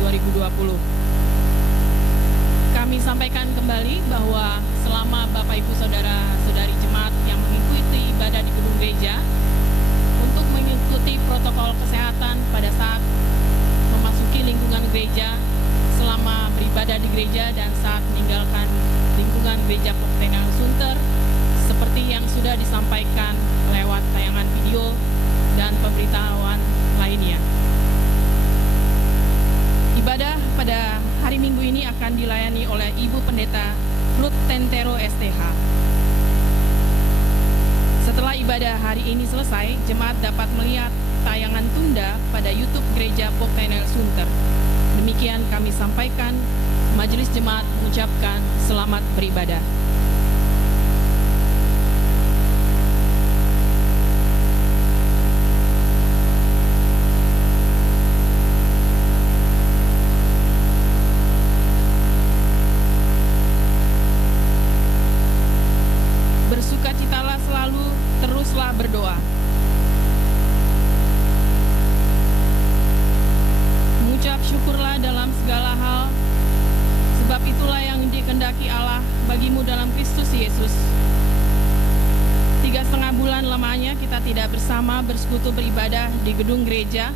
2020. Kami sampaikan kembali bahwa selama Bapak Ibu Saudara-saudari jemaat yang mengikuti ibadah di gedung gereja untuk mengikuti protokol kesehatan pada saat memasuki lingkungan gereja, selama beribadah di gereja dan saat meninggalkan lingkungan gereja Poktenel Sunter, seperti yang sudah disampaikan lewat tayangan video dan pemberitahuan lainnya. Ibadah pada hari Minggu ini akan dilayani oleh Ibu Pendeta Ruth Tentero STH. Setelah ibadah hari ini selesai, jemaat dapat melihat tayangan tunda pada YouTube Gereja Poktenel Sunter. Demikian kami sampaikan, Majelis Jemaat mengucapkan selamat beribadah. Bersukacitalah selalu, teruslah berdoa. Mengucap syukurlah dalam segala hal, sebab itulah yang dikehendaki Allah bagimu dalam Kristus Yesus. 3,5 bulan lamanya kita tidak bersama bersekutu beribadah di gedung gereja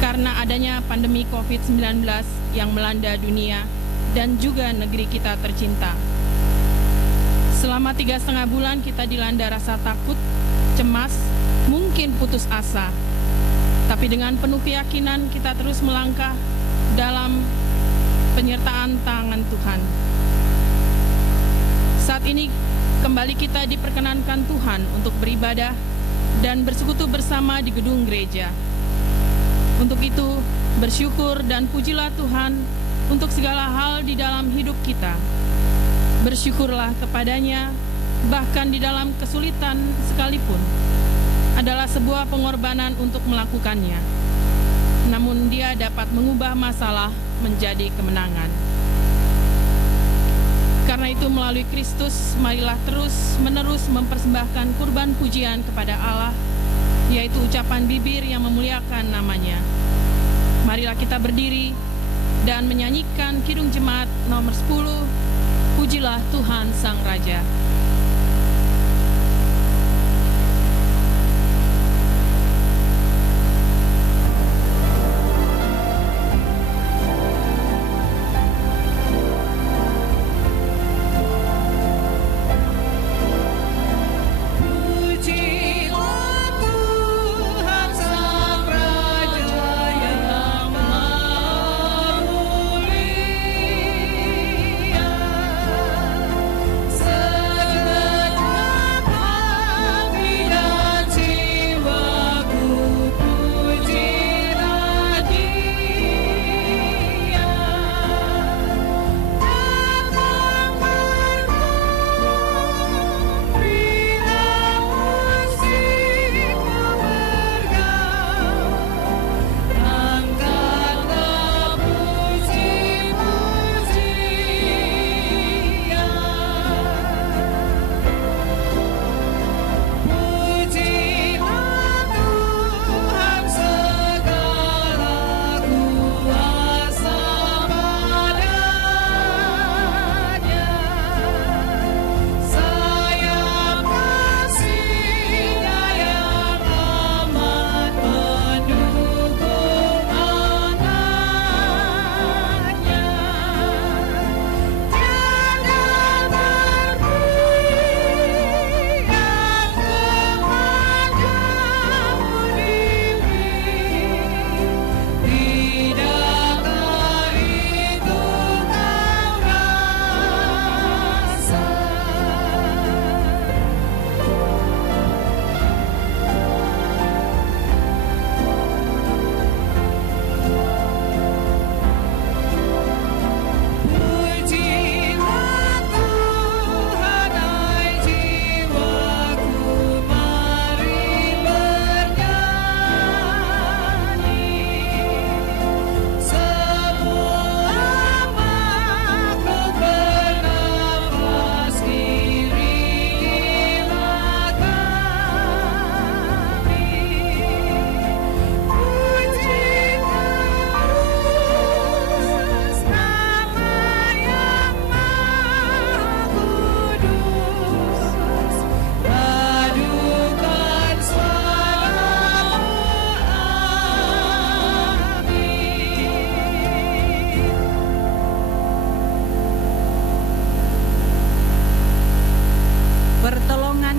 karena adanya pandemi COVID-19 yang melanda dunia dan juga negeri kita tercinta. Selama 3,5 bulan kita dilanda rasa takut, cemas, mungkin putus asa. Tapi dengan penuh keyakinan kita terus melangkah dalam penyertaan tangan Tuhan. Saat ini kembali kita diperkenankan Tuhan untuk beribadah dan bersekutu bersama di gedung gereja. Untuk itu, bersyukur dan pujilah Tuhan untuk segala hal di dalam hidup kita. Bersyukurlah kepadanya, bahkan di dalam kesulitan sekalipun, adalah sebuah pengorbanan untuk melakukannya. Namun dia dapat mengubah masalah menjadi kemenangan. Karena itu melalui Kristus, marilah terus-menerus mempersembahkan kurban pujian kepada Allah, yaitu ucapan bibir yang memuliakan namanya. Marilah kita berdiri dan menyanyikan Kidung Jemaat nomor 10, Pujilah Tuhan Sang Raja. Puji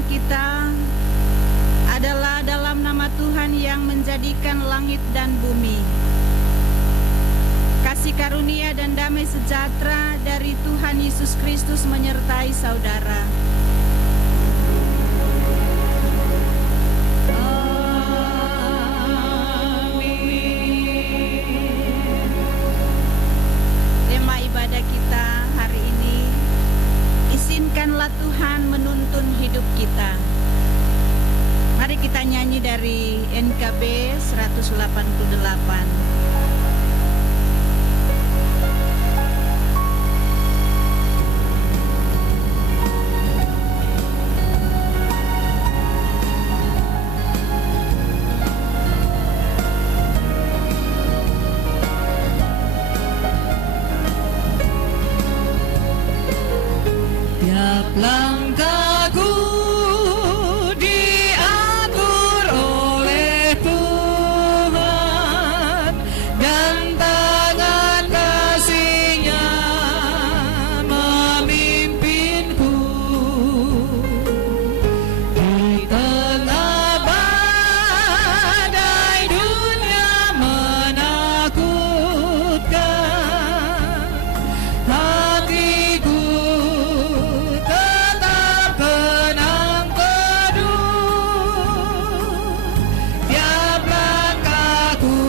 kita adalah dalam nama Tuhan yang menjadikan langit dan bumi. Kasih karunia dan damai sejahtera dari Tuhan Yesus Kristus menyertai saudara. Tema ibadah kita hari ini, izinkanlah Tuhan menuntun hidup kita. Mari kita nyanyi dari NKB 188. Langkahku diatur oleh Tuhan, dan tangan kasih-Nya memimpinku. Di tengah badai dunia menakutkan, hatiku tenang teduh. Tiap langkahku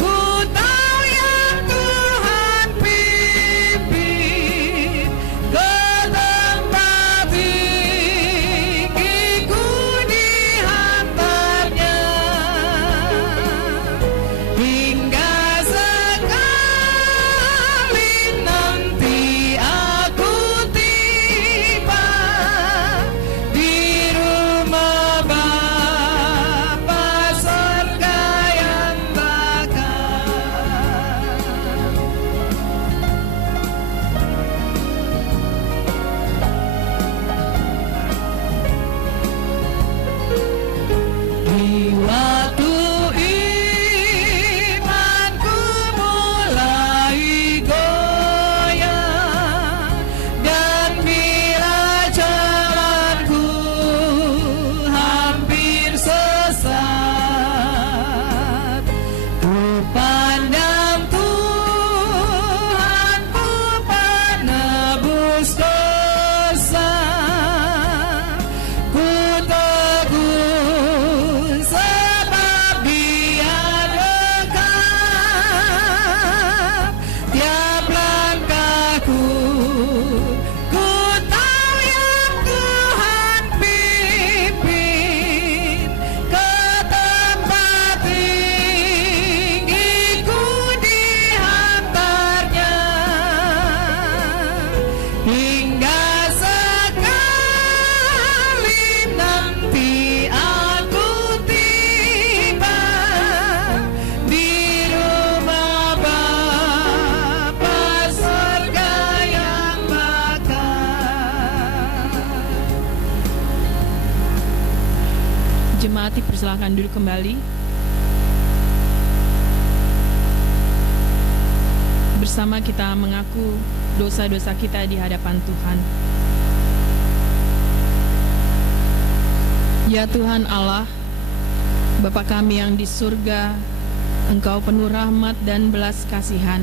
ku tahu yang Tuhan pimpin, ke tempat tinggi ku dihantarnya, hingga sekali nanti aku tiba di rumah Bapa surga yang bakal. Di waktu imanku mulai goyah, dan bila jalanku hampir sesat, ku pandang Tuhanku penebus dosa. Ku teguh sebab Dia dekat. Tiap langkahku ku tahu yang Tuhan pimpin, ke tempat tinggi ku dihantarnya, hingga sekali nanti aku tiba di rumah Bapa surga yang bakal. Jemaat dipersilakan duduk kembali. Bersama kita mengaku dosa-dosa kita di hadapan Tuhan. Ya Tuhan Allah, Bapa kami yang di surga, Engkau penuh rahmat dan belas kasihan.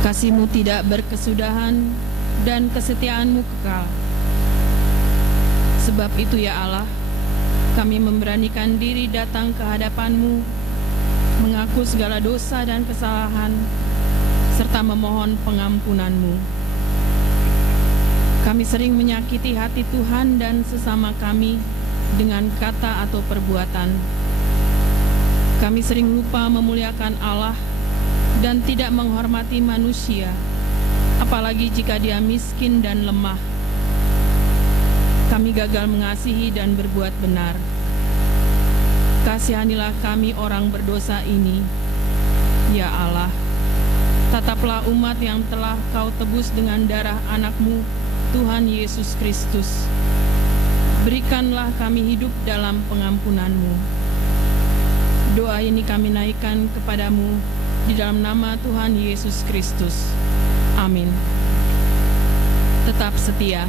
Kasih-Mu tidak berkesudahan dan kesetiaan-Mu kekal. Sebab itu ya Allah, kami memberanikan diri datang ke hadapan-Mu, mengaku segala dosa dan kesalahan, serta memohon pengampunan-Mu. Kami sering menyakiti hati Tuhan dan sesama kami dengan kata atau perbuatan. Kami sering lupa memuliakan Allah dan tidak menghormati manusia, apalagi jika dia miskin dan lemah. Kami gagal mengasihi dan berbuat benar. Kasihanilah kami orang berdosa ini, ya Allah. Tataplah umat yang telah Kau tebus dengan darah anak-Mu, Tuhan Yesus Kristus. Berikanlah kami hidup dalam pengampunan-Mu. Doa ini kami naikkan kepadamu di dalam nama Tuhan Yesus Kristus. Amin. Tetap setia.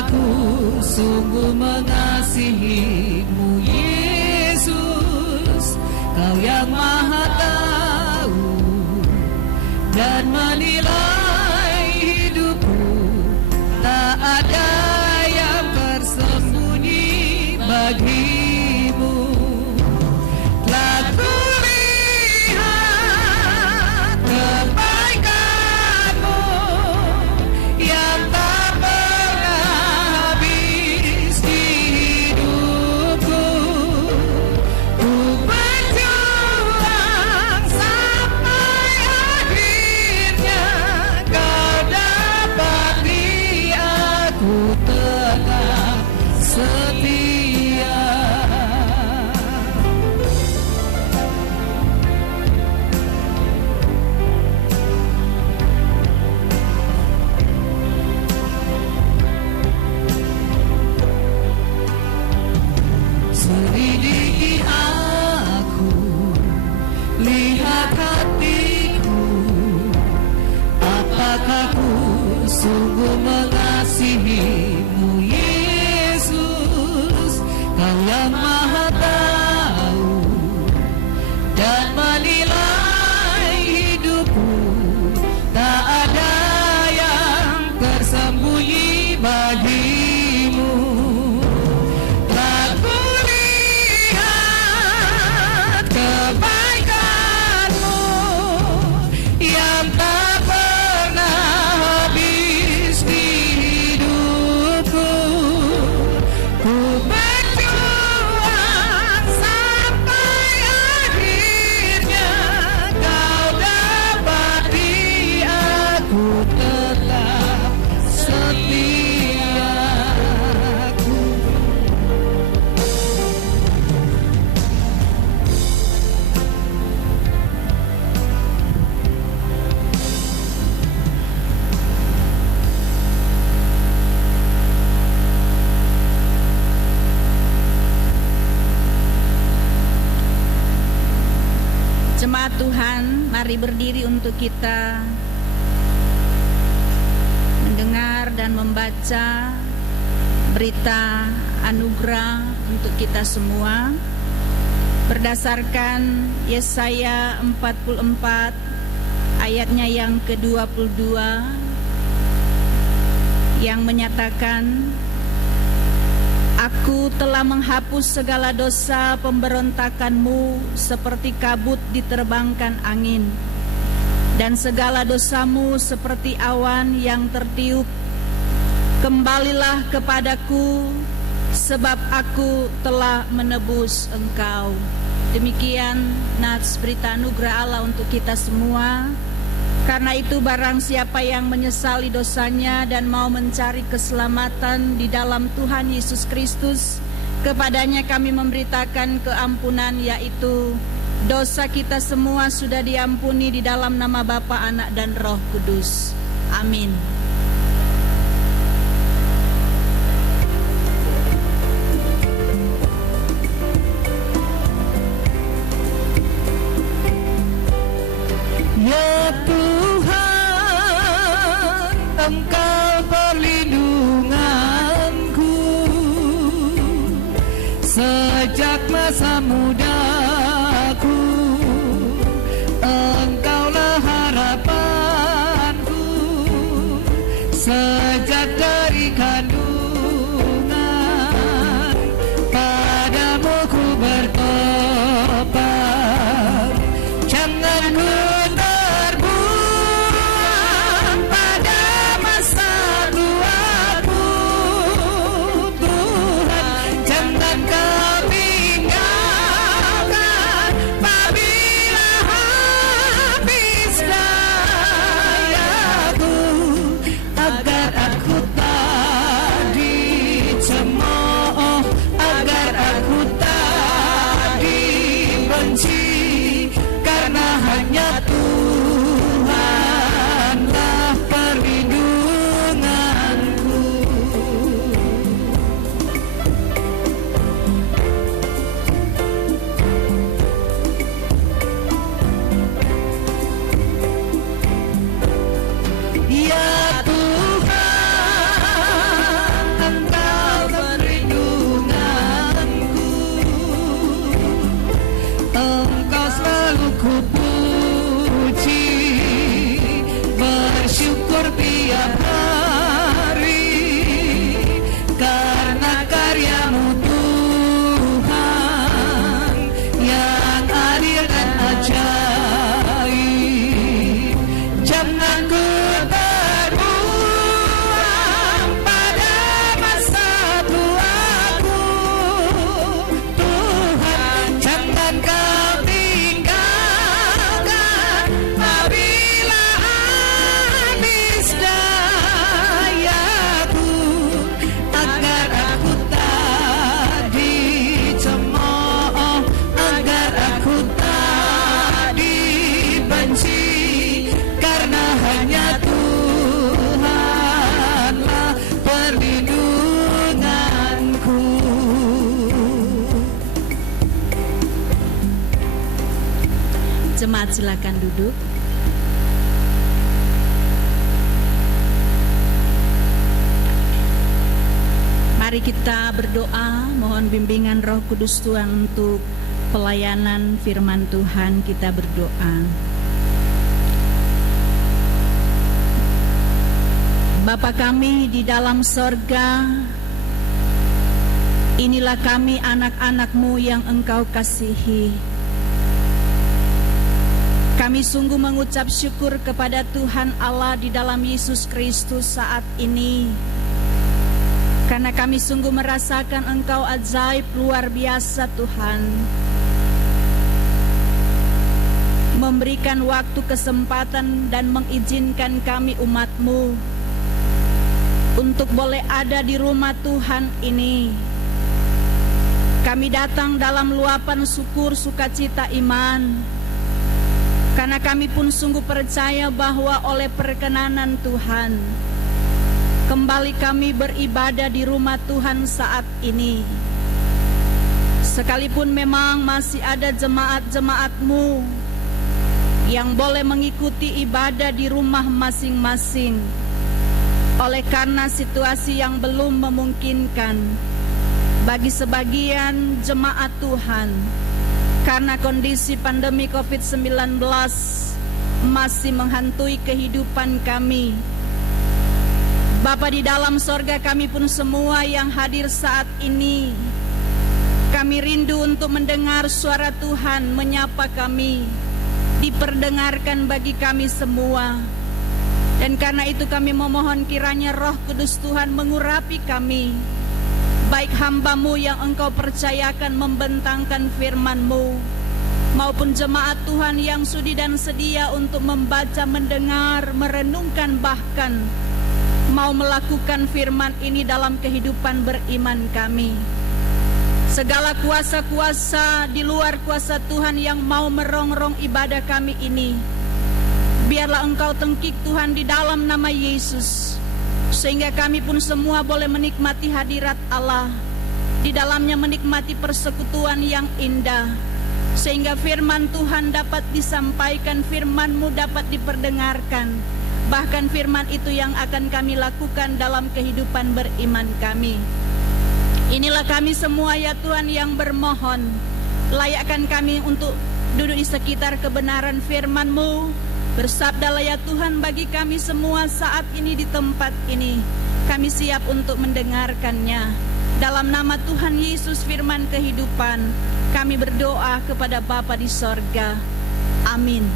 aku sungguh mengasihimu Yesus, Kau yang maha tahu dan menilai hidupku. Tak ada yang tersembunyi bagimu. Telah kulihat kebaikanmu yang tak pernah habis di hidupku. Ku berjuang sampai akhirnya Kau dapati aku tetap setia. Selidiki aku, lihat hatiku, apakah ku sungguh mengasihimu Yesus, Kau yang maha tahu dan menilai hidupku. Tak ada yang tersembunyi bagimu. Telah kulihat kebaikanmu yang tak pernah habis di hidupku. Ku berjuang sampai akhirnya Kau dapati aku tetap setia. Jemaat Tuhan, mari berdiri untuk kita mendengar dan membaca berita anugerah untuk kita semua berdasarkan Yesaya 44 ayatnya yang ke-22 yang menyatakan, Aku telah menghapus segala dosa pemberontakanmu seperti kabut diterbangkan angin, dan segala dosamu seperti awan yang tertiup. Kembalilah kepadaku, sebab aku telah menebus engkau. Demikian nats berita anugerah Allah untuk kita semua. Karena itu barang siapa yang menyesali dosanya dan mau mencari keselamatan di dalam Tuhan Yesus Kristus, kepadanya kami memberitakan keampunan, yaitu dosa kita semua sudah diampuni di dalam nama Bapa, Anak, dan Roh Kudus. Amin. Ya Tuhan, Engkau perlindunganku sejak masa mudaku. Engkaulah harapanku sejak dari kandungan. Padamu ku bertobat, jangan ku agar aku tak jemaat silakan duduk. Mari kita berdoa, mohon bimbingan Roh Kudus Tuhan untuk pelayanan firman Tuhan. Kita berdoa. Bapa kami di dalam sorga, inilah kami anak-anak-Mu yang Engkau kasihi. Kami sungguh mengucap syukur kepada Tuhan Allah di dalam Yesus Kristus saat ini, karena kami sungguh merasakan Engkau ajaib luar biasa Tuhan, memberikan waktu kesempatan dan mengizinkan kami umat-Mu untuk boleh ada di rumah Tuhan ini. Kami datang dalam luapan syukur sukacita iman, karena kami pun sungguh percaya bahwa oleh perkenanan Tuhan, kembali kami beribadah di rumah Tuhan saat ini. Sekalipun memang masih ada jemaat-jemaat-Mu yang boleh mengikuti ibadah di rumah masing-masing, oleh karena situasi yang belum memungkinkan bagi sebagian jemaat Tuhan, karena kondisi pandemi COVID-19 masih menghantui kehidupan kami. Bapa di dalam sorga, kami pun semua yang hadir saat ini, kami rindu untuk mendengar suara Tuhan menyapa kami, diperdengarkan bagi kami semua. Dan karena itu kami memohon kiranya Roh Kudus Tuhan mengurapi kami, baik hamba-Mu yang Engkau percayakan membentangkan firman-Mu, maupun jemaat Tuhan yang sudi dan sedia untuk membaca, mendengar, merenungkan, bahkan mau melakukan firman ini dalam kehidupan beriman kami. Segala kuasa-kuasa di luar kuasa Tuhan yang mau merongrong ibadah kami ini, biarlah Engkau tengkik Tuhan di dalam nama Yesus, sehingga kami pun semua boleh menikmati hadirat Allah, di dalamnya menikmati persekutuan yang indah, sehingga firman Tuhan dapat disampaikan, firman-Mu dapat diperdengarkan, bahkan firman itu yang akan kami lakukan dalam kehidupan beriman kami. Inilah kami semua ya Tuhan yang bermohon, layakkan kami untuk duduk di sekitar kebenaran firman-Mu. Bersabdalah ya Tuhan bagi kami semua saat ini di tempat ini. Kami siap untuk mendengarkannya. Dalam nama Tuhan Yesus firman kehidupan, kami berdoa kepada Bapa di sorga. Amin.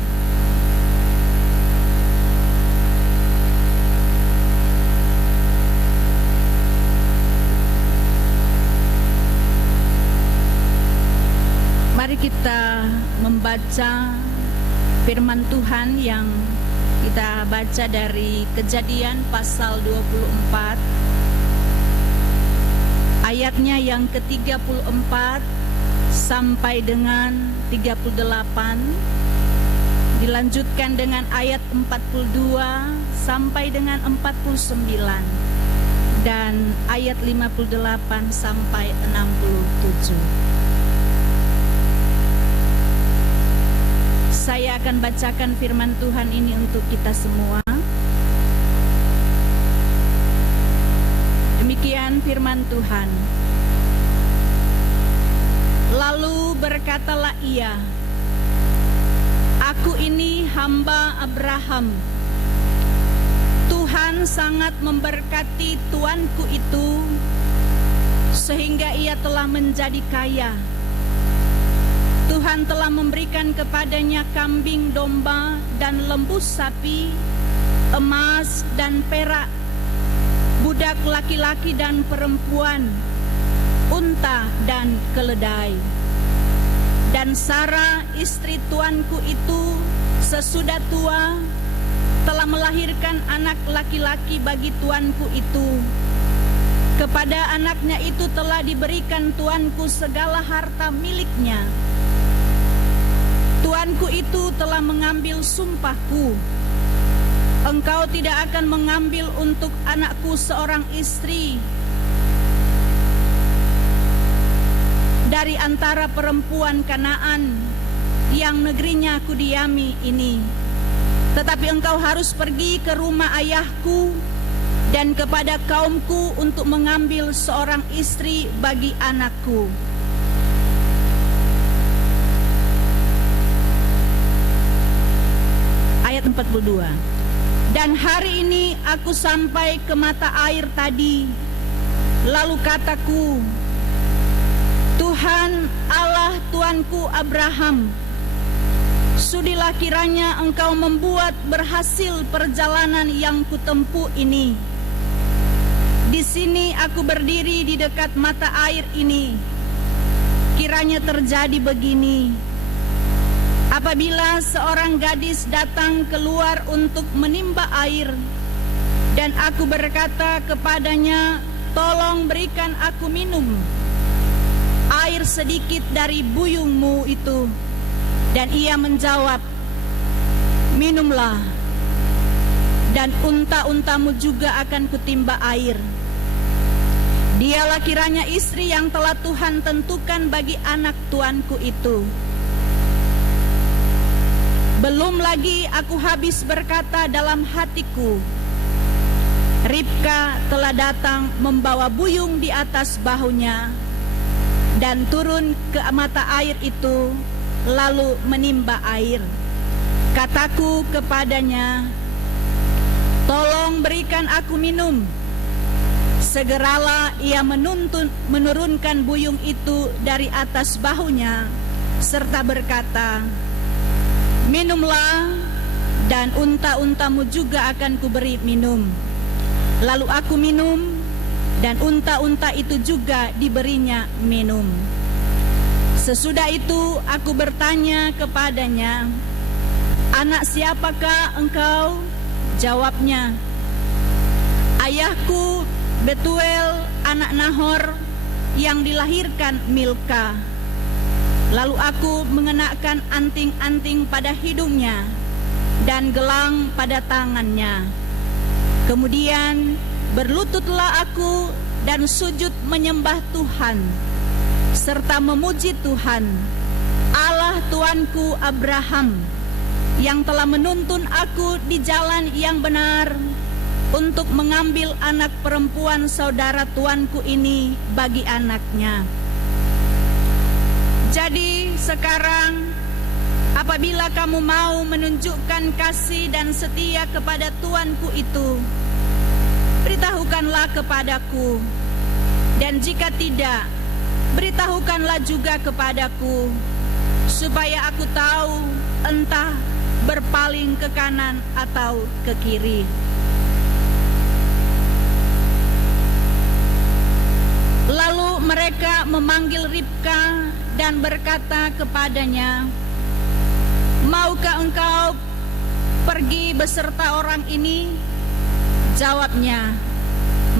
Mari kita membaca firman Tuhan yang kita baca dari Kejadian pasal 24, ayatnya yang ke-34 sampai dengan 38, dilanjutkan dengan ayat 42 sampai dengan 49, dan ayat 58 sampai 67. Saya akan bacakan firman Tuhan ini untuk kita semua. Demikian firman Tuhan. Lalu berkatalah ia, "Aku ini hamba Abraham. Tuhan sangat memberkati tuanku itu, sehingga ia telah menjadi kaya. Tuhan telah memberikan kepadanya kambing domba dan lembu sapi, emas dan perak, budak laki-laki dan perempuan, unta dan keledai. Dan Sarah istri tuanku itu sesudah tua telah melahirkan anak laki-laki bagi tuanku itu. Kepada anaknya itu telah diberikan tuanku segala harta miliknya. Tuanku itu telah mengambil sumpahku, engkau tidak akan mengambil untuk anakku seorang istri dari antara perempuan Kanaan yang negerinya kudiami ini. Tetapi engkau harus pergi ke rumah ayahku dan kepada kaumku untuk mengambil seorang istri bagi anakku. Ayat 42. Dan hari ini aku sampai ke mata air tadi, lalu kataku, Tuhan Allah Tuanku Abraham, sudilah kiranya engkau membuat berhasil perjalanan yang kutempuh ini. Di sini aku berdiri di dekat mata air ini. Kiranya terjadi begini, apabila seorang gadis datang keluar untuk menimba air, dan aku berkata kepadanya, tolong berikan aku minum air sedikit dari buyungmu itu. Dan ia menjawab, minumlah, dan unta-untamu juga akan kutimba air. Dialah kiranya istri yang telah Tuhan tentukan bagi anak tuanku itu. Belum lagi aku habis berkata dalam hatiku, Ribka telah datang membawa buyung di atas bahunya, dan turun ke mata air itu, lalu menimba air. Kataku kepadanya, tolong berikan aku minum. Segeralah ia menurunkan buyung itu dari atas bahunya, serta berkata, minumlah, dan unta-untamu juga akan kuberi minum. Lalu aku minum, dan unta-unta itu juga diberinya minum. Sesudah itu aku bertanya kepadanya, anak siapakah engkau? Jawabnya, ayahku Betuel anak Nahor yang dilahirkan Milka. Lalu aku mengenakan anting-anting pada hidungnya dan gelang pada tangannya. Kemudian berlututlah aku dan sujud menyembah Tuhan, serta memuji Tuhan, Allah Tuanku Abraham, yang telah menuntun aku di jalan yang benar untuk mengambil anak perempuan saudara tuanku ini bagi anaknya. Jadi sekarang, apabila kamu mau menunjukkan kasih dan setia kepada tuanku itu, beritahukanlah kepadaku, dan jika tidak, beritahukanlah juga kepadaku, supaya aku tahu entah berpaling ke kanan atau ke kiri. Lalu mereka memanggil Ribka dan berkata kepadanya, maukah engkau pergi beserta orang ini? Jawabnya,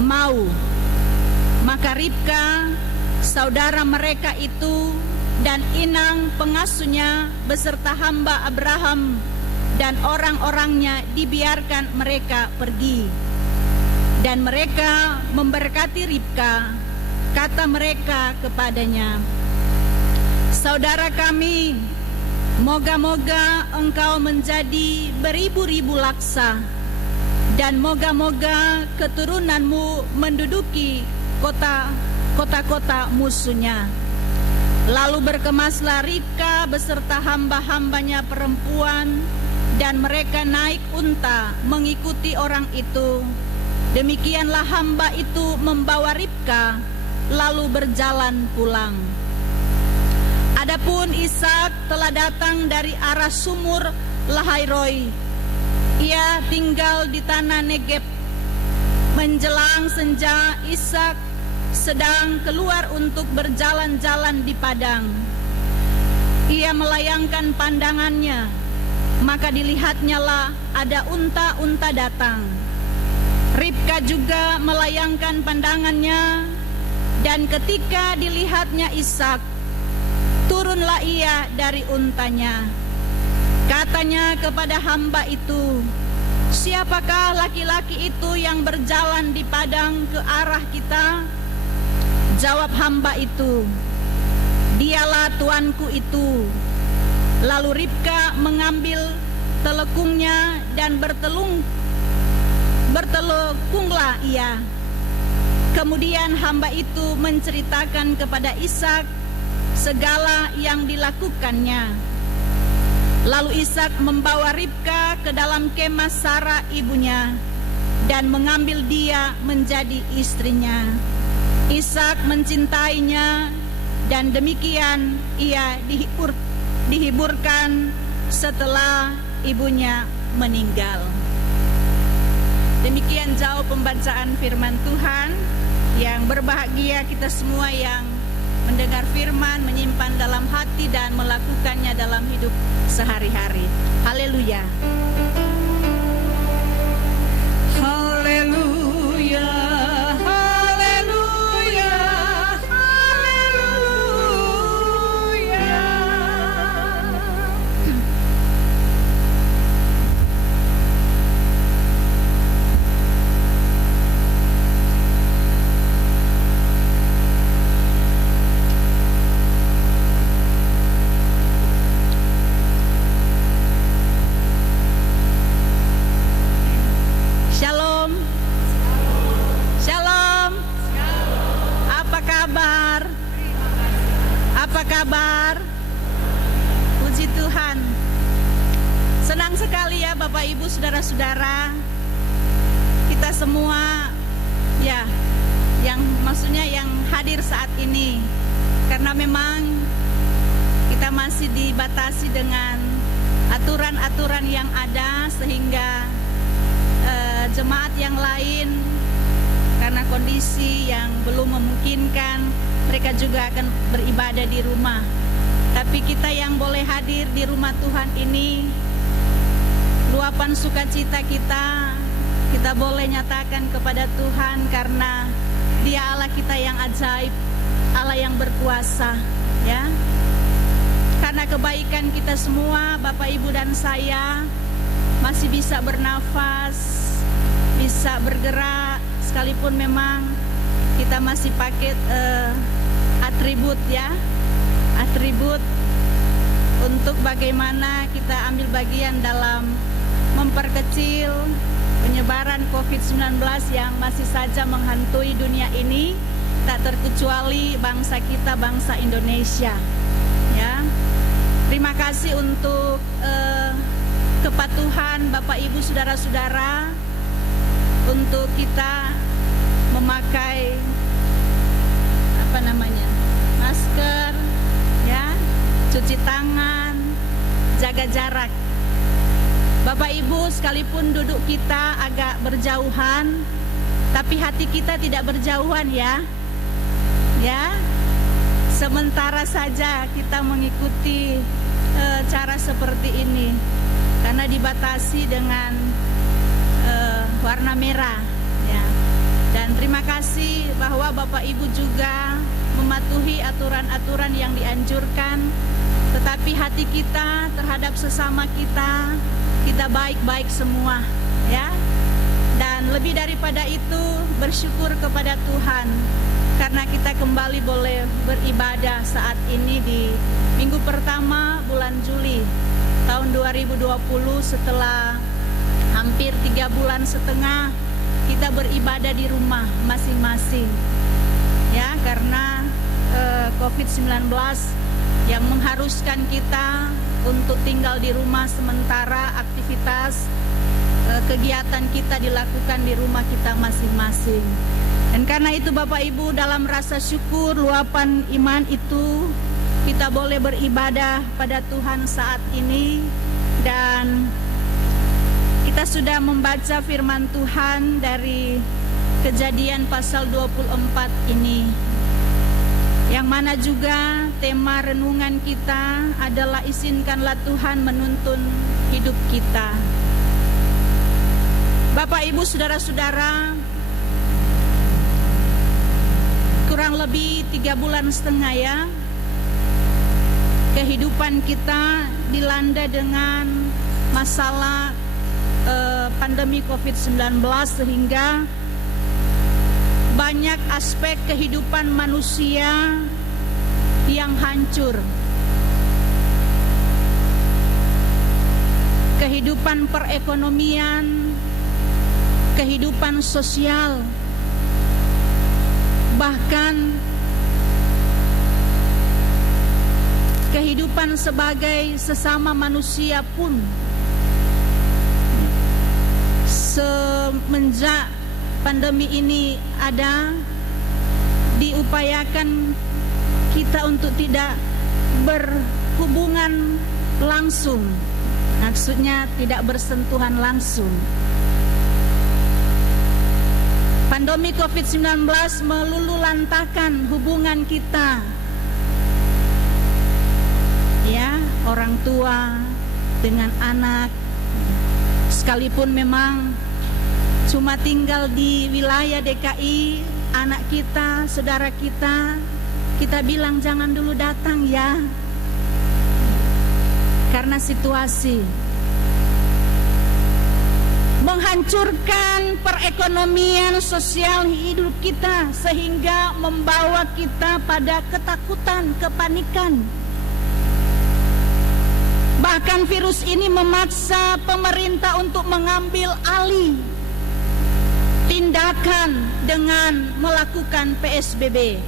mau. Maka Ribka, saudara mereka itu, dan inang pengasuhnya beserta hamba Abraham dan orang-orangnya dibiarkan mereka pergi. Dan mereka memberkati Ribka. Kata mereka kepadanya, saudara kami, moga-moga engkau menjadi beribu-ribu laksa, dan moga-moga keturunanmu menduduki kota-kota musuhnya. Lalu berkemaslah Ribka beserta hamba-hambanya perempuan, dan mereka naik unta mengikuti orang itu. Demikianlah hamba itu membawa Ribka, lalu berjalan pulang. Adapun Ishak telah datang dari arah sumur Lahairoi. Ia tinggal di tanah Negeb. Menjelang senja, Ishak sedang keluar untuk berjalan-jalan di padang. Ia melayangkan pandangannya, maka dilihatnyalah ada unta-unta datang. Ribka juga melayangkan pandangannya, dan ketika dilihatnya Ishak, turunlah ia dari untanya. Katanya kepada hamba itu, siapakah laki-laki itu yang berjalan di padang ke arah kita? Jawab hamba itu, dialah tuanku itu. Lalu Ribka mengambil telekungnya dan bertelekunglah ia. Kemudian hamba itu menceritakan kepada Ishak segala yang dilakukannya. Lalu Ishak membawa Ribka ke dalam kemah Sarah ibunya dan mengambil dia menjadi istrinya. Ishak mencintainya dan demikian ia dihiburkan setelah ibunya meninggal. Demikian jauh pembacaan firman Tuhan. Yang berbahagia kita semua yang mendengar firman, menyimpan dalam hati dan melakukannya dalam hidup sehari-hari. Haleluya. Haleluya, haleluya, haleluya. Shalom. Shalom. Apa kabar? Apa kabar? Puji Tuhan. Senang sekali ya Bapak Ibu saudara-saudara. Kita semua ya, yang maksudnya yang hadir saat ini. Karena memang kita masih dibatasi dengan aturan-aturan yang ada, sehingga jemaat yang lain karena kondisi yang belum memungkinkan, mereka juga akan beribadah di rumah. Tapi kita yang boleh hadir di rumah Tuhan ini, luapan sukacita kita boleh nyatakan kepada Tuhan, karena Dia Allah kita yang ajaib, Allah yang berkuasa, ya. Karena kebaikan kita semua, Bapak Ibu dan saya masih bisa bernafas, bisa bergerak, sekalipun memang kita masih pakai atribut ya, atribut untuk bagaimana kita ambil bagian dalam memperkecil penyebaran COVID-19 yang masih saja menghantui dunia ini, tak terkecuali bangsa kita, bangsa Indonesia. Ya, terima kasih untuk kepatuhan Bapak Ibu saudara-saudara untuk kita memakai masker, ya, cuci tangan, jaga jarak. Bapak Ibu, sekalipun duduk kita agak berjauhan, tapi hati kita tidak berjauhan ya. Ya, sementara saja kita mengikuti cara seperti ini, karena dibatasi dengan warna merah ya. Dan terima kasih bahwa Bapak Ibu juga mematuhi aturan-aturan yang dianjurkan, tetapi hati kita terhadap sesama kita baik-baik semua ya. Dan lebih daripada itu, bersyukur kepada Tuhan karena kita kembali boleh beribadah saat ini di minggu pertama bulan Juli tahun 2020, setelah hampir 3 bulan setengah kita beribadah di rumah masing-masing ya, karena COVID-19 yang mengharuskan kita untuk tinggal di rumah sementara, aktivitas kegiatan kita dilakukan di rumah kita masing-masing. Dan karena itu Bapak Ibu, dalam rasa syukur, luapan iman itu, kita boleh beribadah pada Tuhan saat ini. Dan kita sudah membaca firman Tuhan dari Kejadian pasal 24 ini, yang mana juga tema renungan kita adalah izinkanlah Tuhan menuntun hidup kita. Bapak Ibu saudara-saudara, kurang lebih 3 bulan setengah ya, kehidupan kita dilanda dengan masalah pandemi COVID-19, sehingga banyak aspek kehidupan manusia yang hancur. kehidupan perekonomian, kehidupan sosial, bahkan kehidupan sebagai sesama manusia pun semenjak pandemi ini ada, diupayakan kita untuk tidak berhubungan langsung, maksudnya tidak bersentuhan langsung. Pandemi COVID-19 meluluhlantahkan hubungan kita, ya, orang tua dengan anak, sekalipun memang cuma tinggal di wilayah DKI, anak kita, saudara kita bilang jangan dulu datang ya, karena situasi menghancurkan perekonomian sosial hidup kita, sehingga membawa kita pada ketakutan, kepanikan. Bahkan virus ini memaksa pemerintah untuk mengambil alih tindakan dengan melakukan PSBB,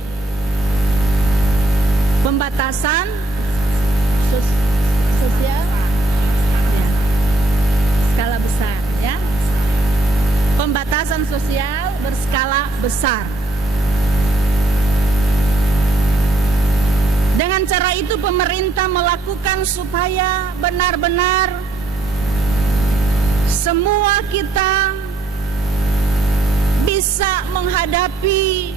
pembatasan sosial ya, skala besar ya, pembatasan sosial berskala besar. Dengan cara itu pemerintah melakukan supaya benar-benar semua kita bisa menghadapi,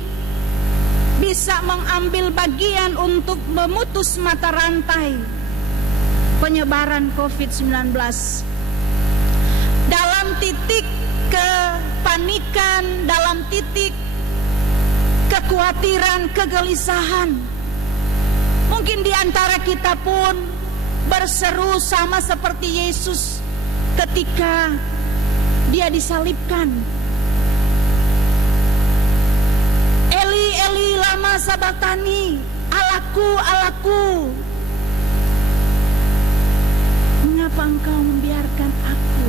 bisa mengambil bagian untuk memutus mata rantai penyebaran COVID-19. Dalam titik kepanikan, dalam titik kekhawatiran, kegelisahan, mungkin di antara kita pun berseru sama seperti Yesus ketika dia disalibkan. Eli, Eli, lama sabachthani, Allahku, Allahku, mengapa engkau membiarkan aku?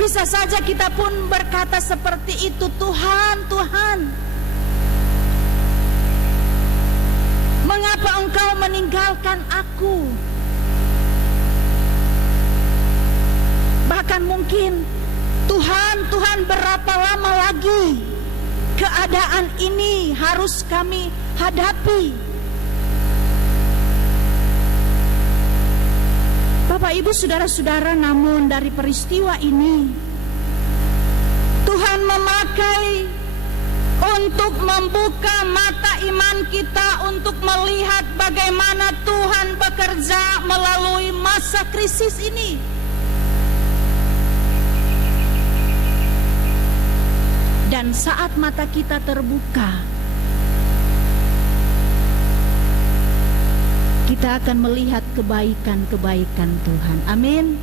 Bisa saja kita pun berkata seperti itu, Tuhan, Tuhan, mengapa engkau meninggalkan aku? Bahkan mungkin, Tuhan, Tuhan, berapa lama lagi keadaan ini harus kami hadapi? Bapak, Ibu, saudara-saudara, namun dari peristiwa ini Tuhan memakai untuk membuka mata iman kita untuk melihat bagaimana Tuhan bekerja melalui masa krisis ini. Dan saat mata kita terbuka, kita akan melihat kebaikan-kebaikan Tuhan. Amin.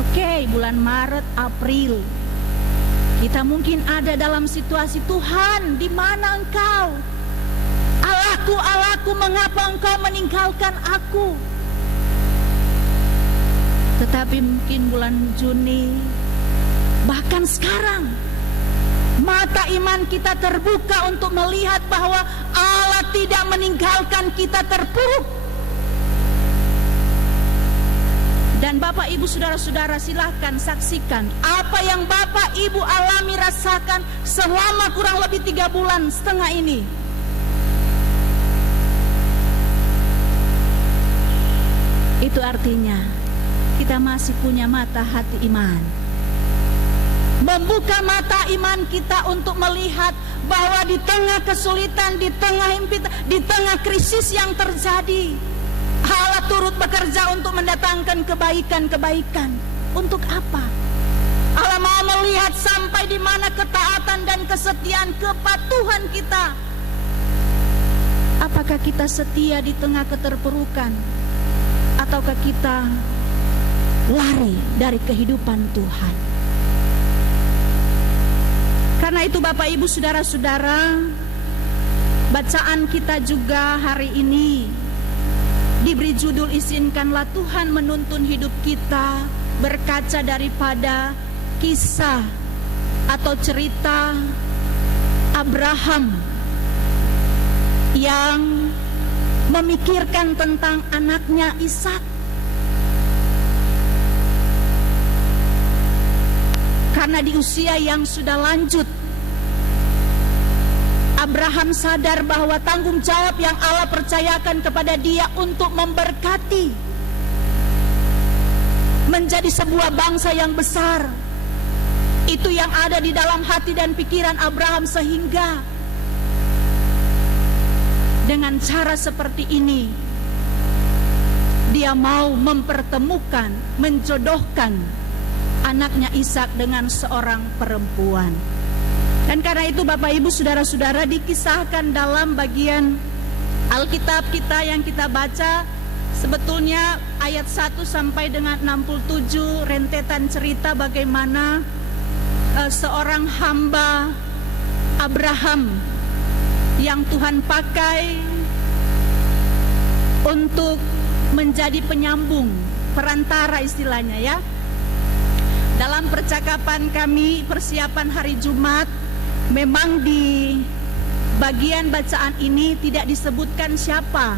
Oke, bulan Maret, April, kita mungkin ada dalam situasi, Tuhan, di mana engkau? Allahku, Allahku, mengapa engkau meninggalkan aku? Tetapi mungkin bulan Juni, bahkan sekarang, mata iman kita terbuka untuk melihat bahwa Allah tidak meninggalkan kita terpuruk. Dan Bapak, Ibu, saudara-saudara, silahkan saksikan apa yang Bapak, Ibu alami, rasakan selama kurang lebih 3,5 bulan ini. Itu artinya kita masih punya mata hati iman, membuka mata iman kita untuk melihat bahwa di tengah kesulitan, di tengah himpitan, di tengah krisis yang terjadi, Allah turut bekerja untuk mendatangkan kebaikan-kebaikan. Untuk apa? Allah mau melihat sampai di mana ketaatan dan kesetiaan, kepatuhan kita. Apakah kita setia di tengah keterpurukan, ataukah kita lari dari kehidupan Tuhan? Karena itu Bapak, Ibu, saudara-saudara, bacaan kita juga hari ini diberi judul izinkanlah Tuhan menuntun hidup kita berkaca daripada kisah atau cerita Abraham yang memikirkan tentang anaknya Ishak. Karena di usia yang sudah lanjut, Abraham sadar bahwa tanggung jawab yang Allah percayakan kepada dia untuk memberkati, menjadi sebuah bangsa yang besar, itu yang ada di dalam hati dan pikiran Abraham, sehingga dengan cara seperti ini dia mau mempertemukan, menjodohkan anaknya Ishak dengan seorang perempuan. Dan karena itu Bapak Ibu Saudara-saudara, dikisahkan dalam bagian Alkitab kita yang kita baca, sebetulnya ayat 1 sampai dengan 67 rentetan cerita bagaimana seorang hamba Abraham yang Tuhan pakai untuk menjadi penyambung, perantara istilahnya ya. Dalam percakapan kami persiapan hari Jumat, memang di bagian bacaan ini tidak disebutkan siapa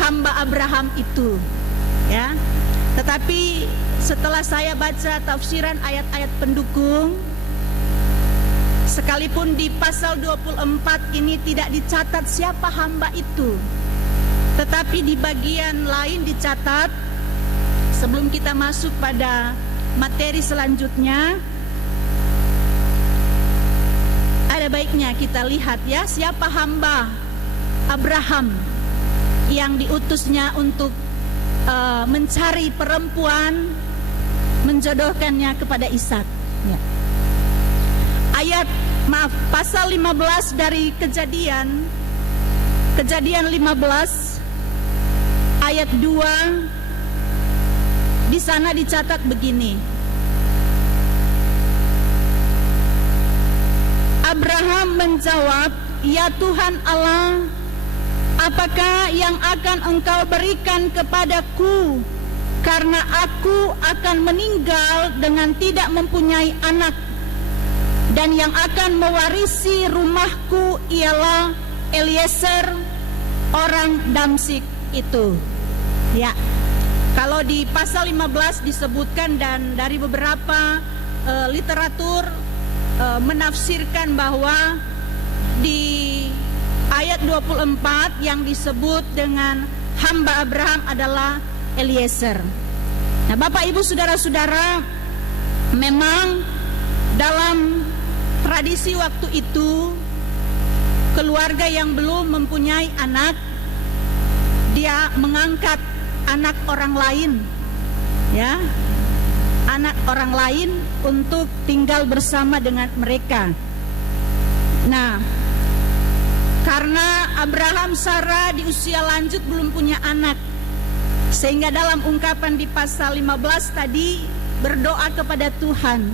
hamba Abraham itu, ya. Tetapi setelah saya baca tafsiran ayat-ayat pendukung, sekalipun di pasal 24 ini tidak dicatat siapa hamba itu, tetapi di bagian lain dicatat. Sebelum kita masuk pada materi selanjutnya, ada baiknya kita lihat ya, siapa hamba Abraham yang diutusnya untuk mencari perempuan, menjodohkannya kepada Ishak ya. Pasal 15 dari Kejadian 15 ayat 2, di sana dicatat begini. Abraham menjawab, "Ya Tuhan Allah, apakah yang akan Engkau berikan kepadaku, karena aku akan meninggal dengan tidak mempunyai anak, dan yang akan mewarisi rumahku ialah Eliezer orang Damsyik itu." Ya. Kalau di pasal 15 disebutkan, dan dari beberapa literatur menafsirkan bahwa di ayat 24 yang disebut dengan hamba Abraham adalah Eliezer. Nah, Bapak Ibu Saudara-saudara, memang dalam tradisi waktu itu, keluarga yang belum mempunyai anak, dia mengangkat anak orang lain, ya, anak orang lain untuk tinggal bersama dengan mereka. Nah, karena Abraham Sarah di usia lanjut belum punya anak, sehingga dalam ungkapan di pasal 15 tadi berdoa kepada Tuhan,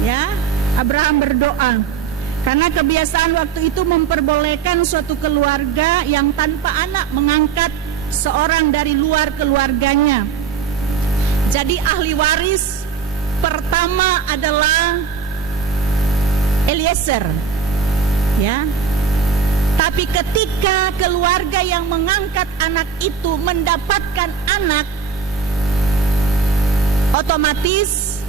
ya, Abraham berdoa. Karena kebiasaan waktu itu memperbolehkan suatu keluarga yang tanpa anak mengangkat seorang dari luar keluarganya. Jadi ahli waris pertama adalah Eliezer, ya. Tapi ketika keluarga yang mengangkat anak itu mendapatkan anak, otomatis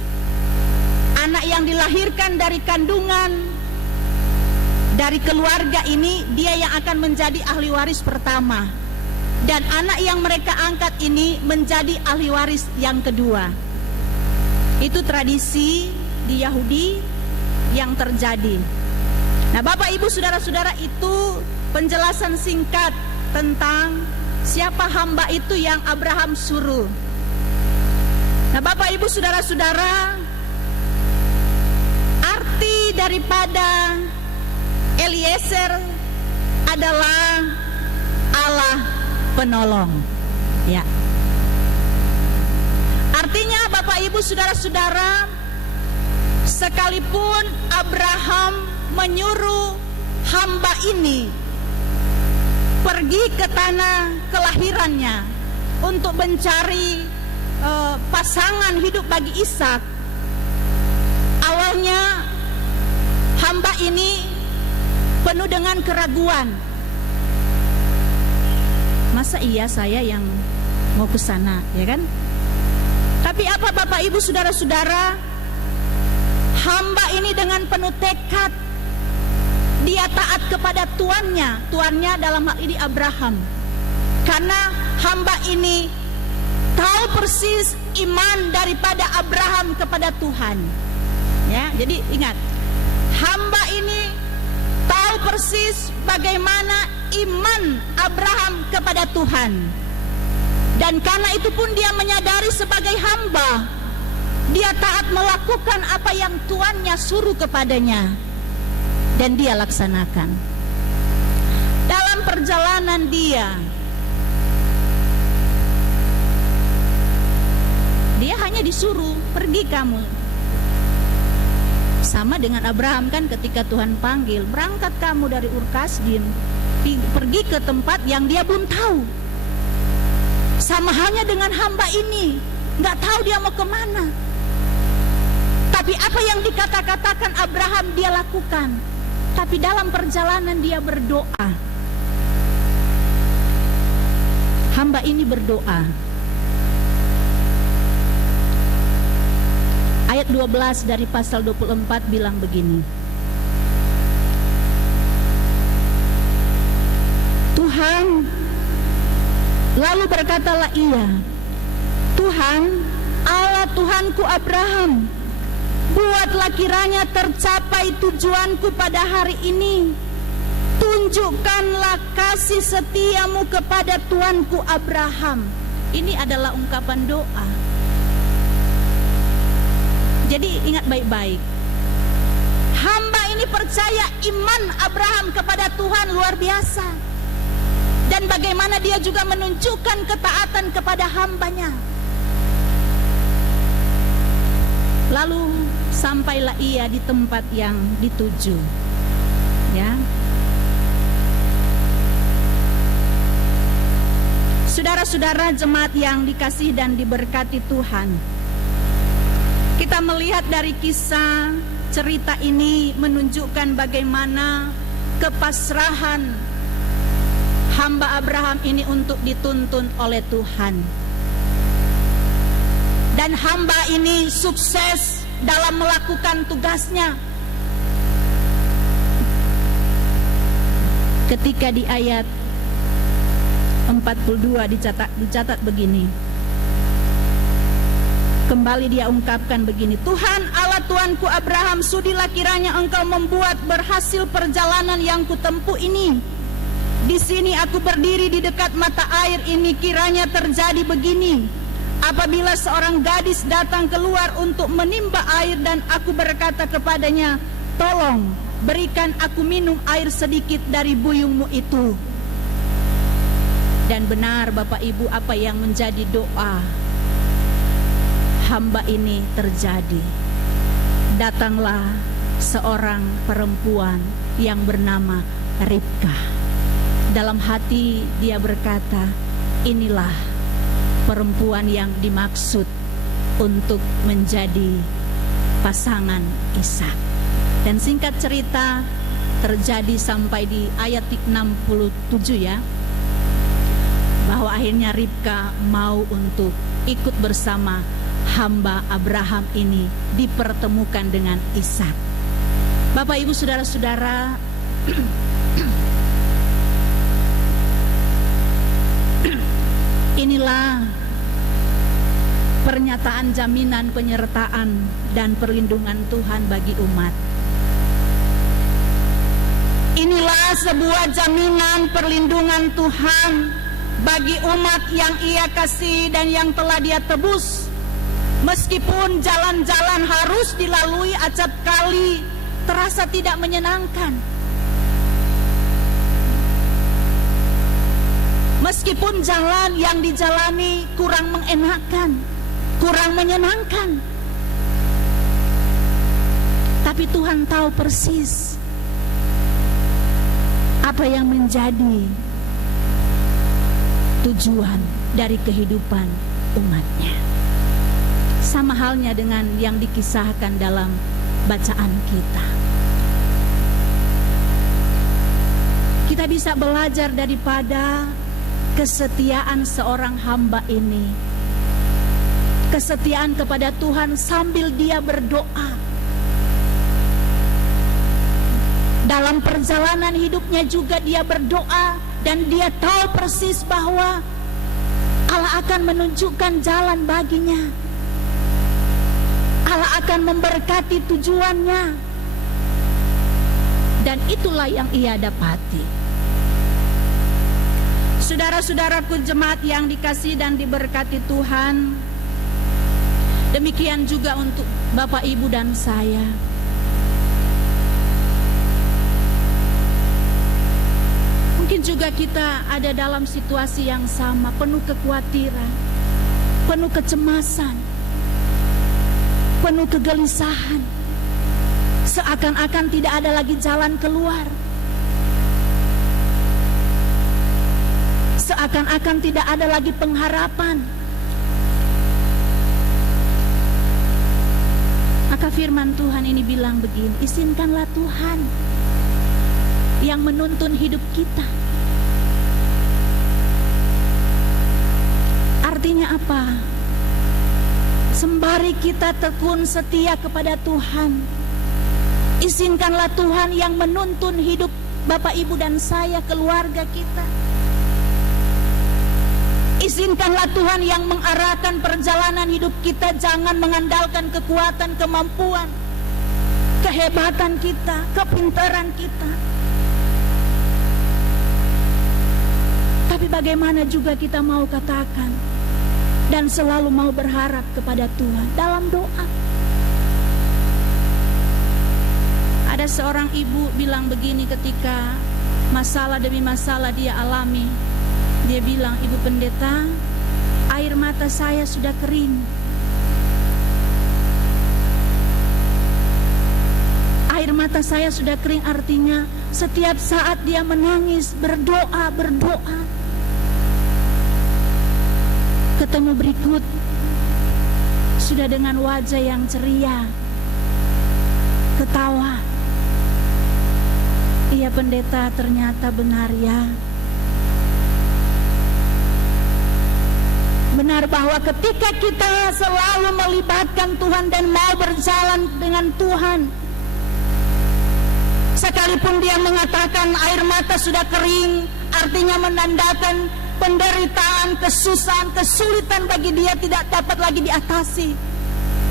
anak yang dilahirkan dari kandungan dari keluarga ini, dia yang akan menjadi ahli waris pertama. Dan anak yang mereka angkat ini menjadi ahli waris yang kedua. Itu tradisi di Yahudi yang terjadi. Nah, Bapak Ibu Saudara-saudara, itu penjelasan singkat tentang siapa hamba itu yang Abraham suruh. Nah, Bapak Ibu Saudara-saudara, arti daripada Eliezer adalah Allah penolong, ya. Artinya Bapak Ibu Saudara-saudara, sekalipun Abraham menyuruh hamba ini pergi ke tanah kelahirannya untuk mencari pasangan hidup bagi Ishak. Awalnya hamba ini penuh dengan keraguan. Masa iya saya yang mau ke sana, ya kan? Tapi apa Bapak Ibu Saudara-saudara, hamba ini dengan penuh tekad dia taat kepada tuannya dalam hal ini Abraham. Karena hamba ini tahu persis iman daripada Abraham kepada Tuhan. Ya, jadi ingat, hamba ini tahu persis bagaimana iman Abraham kepada Tuhan. Dan karena itu pun dia menyadari sebagai hamba, dia taat melakukan apa yang tuannya suruh kepadanya, dan dia laksanakan. Dalam perjalanan dia hanya disuruh, pergi kamu. Sama dengan Abraham kan, ketika Tuhan panggil, berangkat kamu dari Ur Kasdim, pergi ke tempat yang dia belum tahu. Sama halnya dengan hamba ini, nggak tahu dia mau kemana. Tapi apa yang dikatakan Abraham dia lakukan. Tapi dalam perjalanan dia berdoa. Hamba ini berdoa. Ayat 12 dari pasal 24 bilang begini. Tuhan, lalu berkatalah ia, Tuhan, Allah Tuhanku Abraham, buatlah kiranya tercapai tujuanku pada hari ini. Tunjukkanlah kasih setiamu kepada Tuanku Abraham. Ini adalah ungkapan doa. Jadi ingat baik-baik, hamba ini percaya iman Abraham kepada Tuhan luar biasa. Dan bagaimana dia juga menunjukkan ketaatan kepada hambanya. Lalu sampailah ia di tempat yang dituju. Ya. Saudara-saudara jemaat yang dikasihi dan diberkati Tuhan, kita melihat dari kisah cerita ini menunjukkan bagaimana kepasrahan hamba Abraham ini untuk dituntun oleh Tuhan. Dan hamba ini sukses dalam melakukan tugasnya. Ketika di ayat 42 dicatat begini. Kembali dia ungkapkan begini, Tuhan Allah Tuanku Abraham, sudilah kiranya engkau membuat berhasil perjalanan yang kutempuh ini. Di sini aku berdiri di dekat mata air ini, kiranya terjadi begini. Apabila seorang gadis datang keluar untuk menimba air dan aku berkata kepadanya, tolong berikan aku minum air sedikit dari buyungmu itu. Dan benar Bapak Ibu, apa yang menjadi doa hamba ini terjadi. Datanglah seorang perempuan yang bernama Ribka. Dalam hati dia berkata, inilah perempuan yang dimaksud untuk menjadi pasangan Ishak. Dan singkat cerita terjadi sampai di ayat 67 ya, bahwa akhirnya Ribka mau untuk ikut bersama hamba Abraham ini dipertemukan dengan Ishak. Bapak Ibu Saudara-saudara, inilah pernyataan jaminan penyertaan dan perlindungan Tuhan bagi umat. Inilah sebuah jaminan perlindungan Tuhan bagi umat yang Ia kasih dan yang telah Dia tebus. Meskipun jalan-jalan harus dilalui acap kali terasa tidak menyenangkan. Meskipun jalan yang dijalani kurang mengenakan, kurang menyenangkan, tapi Tuhan tahu persis apa yang menjadi tujuan dari kehidupan umatnya. Sama halnya dengan yang dikisahkan dalam bacaan kita. Kita bisa belajar daripada kesetiaan seorang hamba ini. Kesetiaan kepada Tuhan sambil dia berdoa. Dalam perjalanan hidupnya juga dia berdoa, dan dia tahu persis bahwa Allah akan menunjukkan jalan baginya. Allah akan memberkati tujuannya. Dan itulah yang ia dapati. Saudara-saudaraku jemaat yang dikasihi dan diberkati Tuhan, demikian juga untuk Bapak, Ibu, dan saya. Mungkin juga kita ada dalam situasi yang sama, penuh kekhawatiran, penuh kecemasan, penuh kegelisahan. Seakan-akan tidak ada lagi jalan keluar. Seakan-akan tidak ada lagi pengharapan. Maka firman Tuhan ini bilang begini, izinkanlah Tuhan yang menuntun hidup kita. Artinya apa? Sembari kita tekun setia kepada Tuhan, izinkanlah Tuhan yang menuntun hidup Bapak, Ibu, dan saya, keluarga kita. Izinkanlah Tuhan yang mengarahkan perjalanan hidup kita. Jangan mengandalkan kekuatan, kemampuan, kehebatan kita, kepintaran kita. Tapi bagaimana juga kita mau katakan dan selalu mau berharap kepada Tuhan dalam doa. Ada seorang ibu bilang begini ketika masalah demi masalah dia alami. Dia bilang, Ibu Pendeta, air mata saya sudah kering. Air mata saya sudah kering artinya setiap saat dia menangis, berdoa. Ketemu berikut sudah dengan wajah yang ceria, ketawa. Iya pendeta, ternyata benar ya. Benar bahwa ketika kita selalu melibatkan Tuhan dan mau berjalan dengan Tuhan, sekalipun dia mengatakan air mata sudah kering, artinya menandakan penderitaan, kesusahan, kesulitan bagi dia tidak dapat lagi diatasi.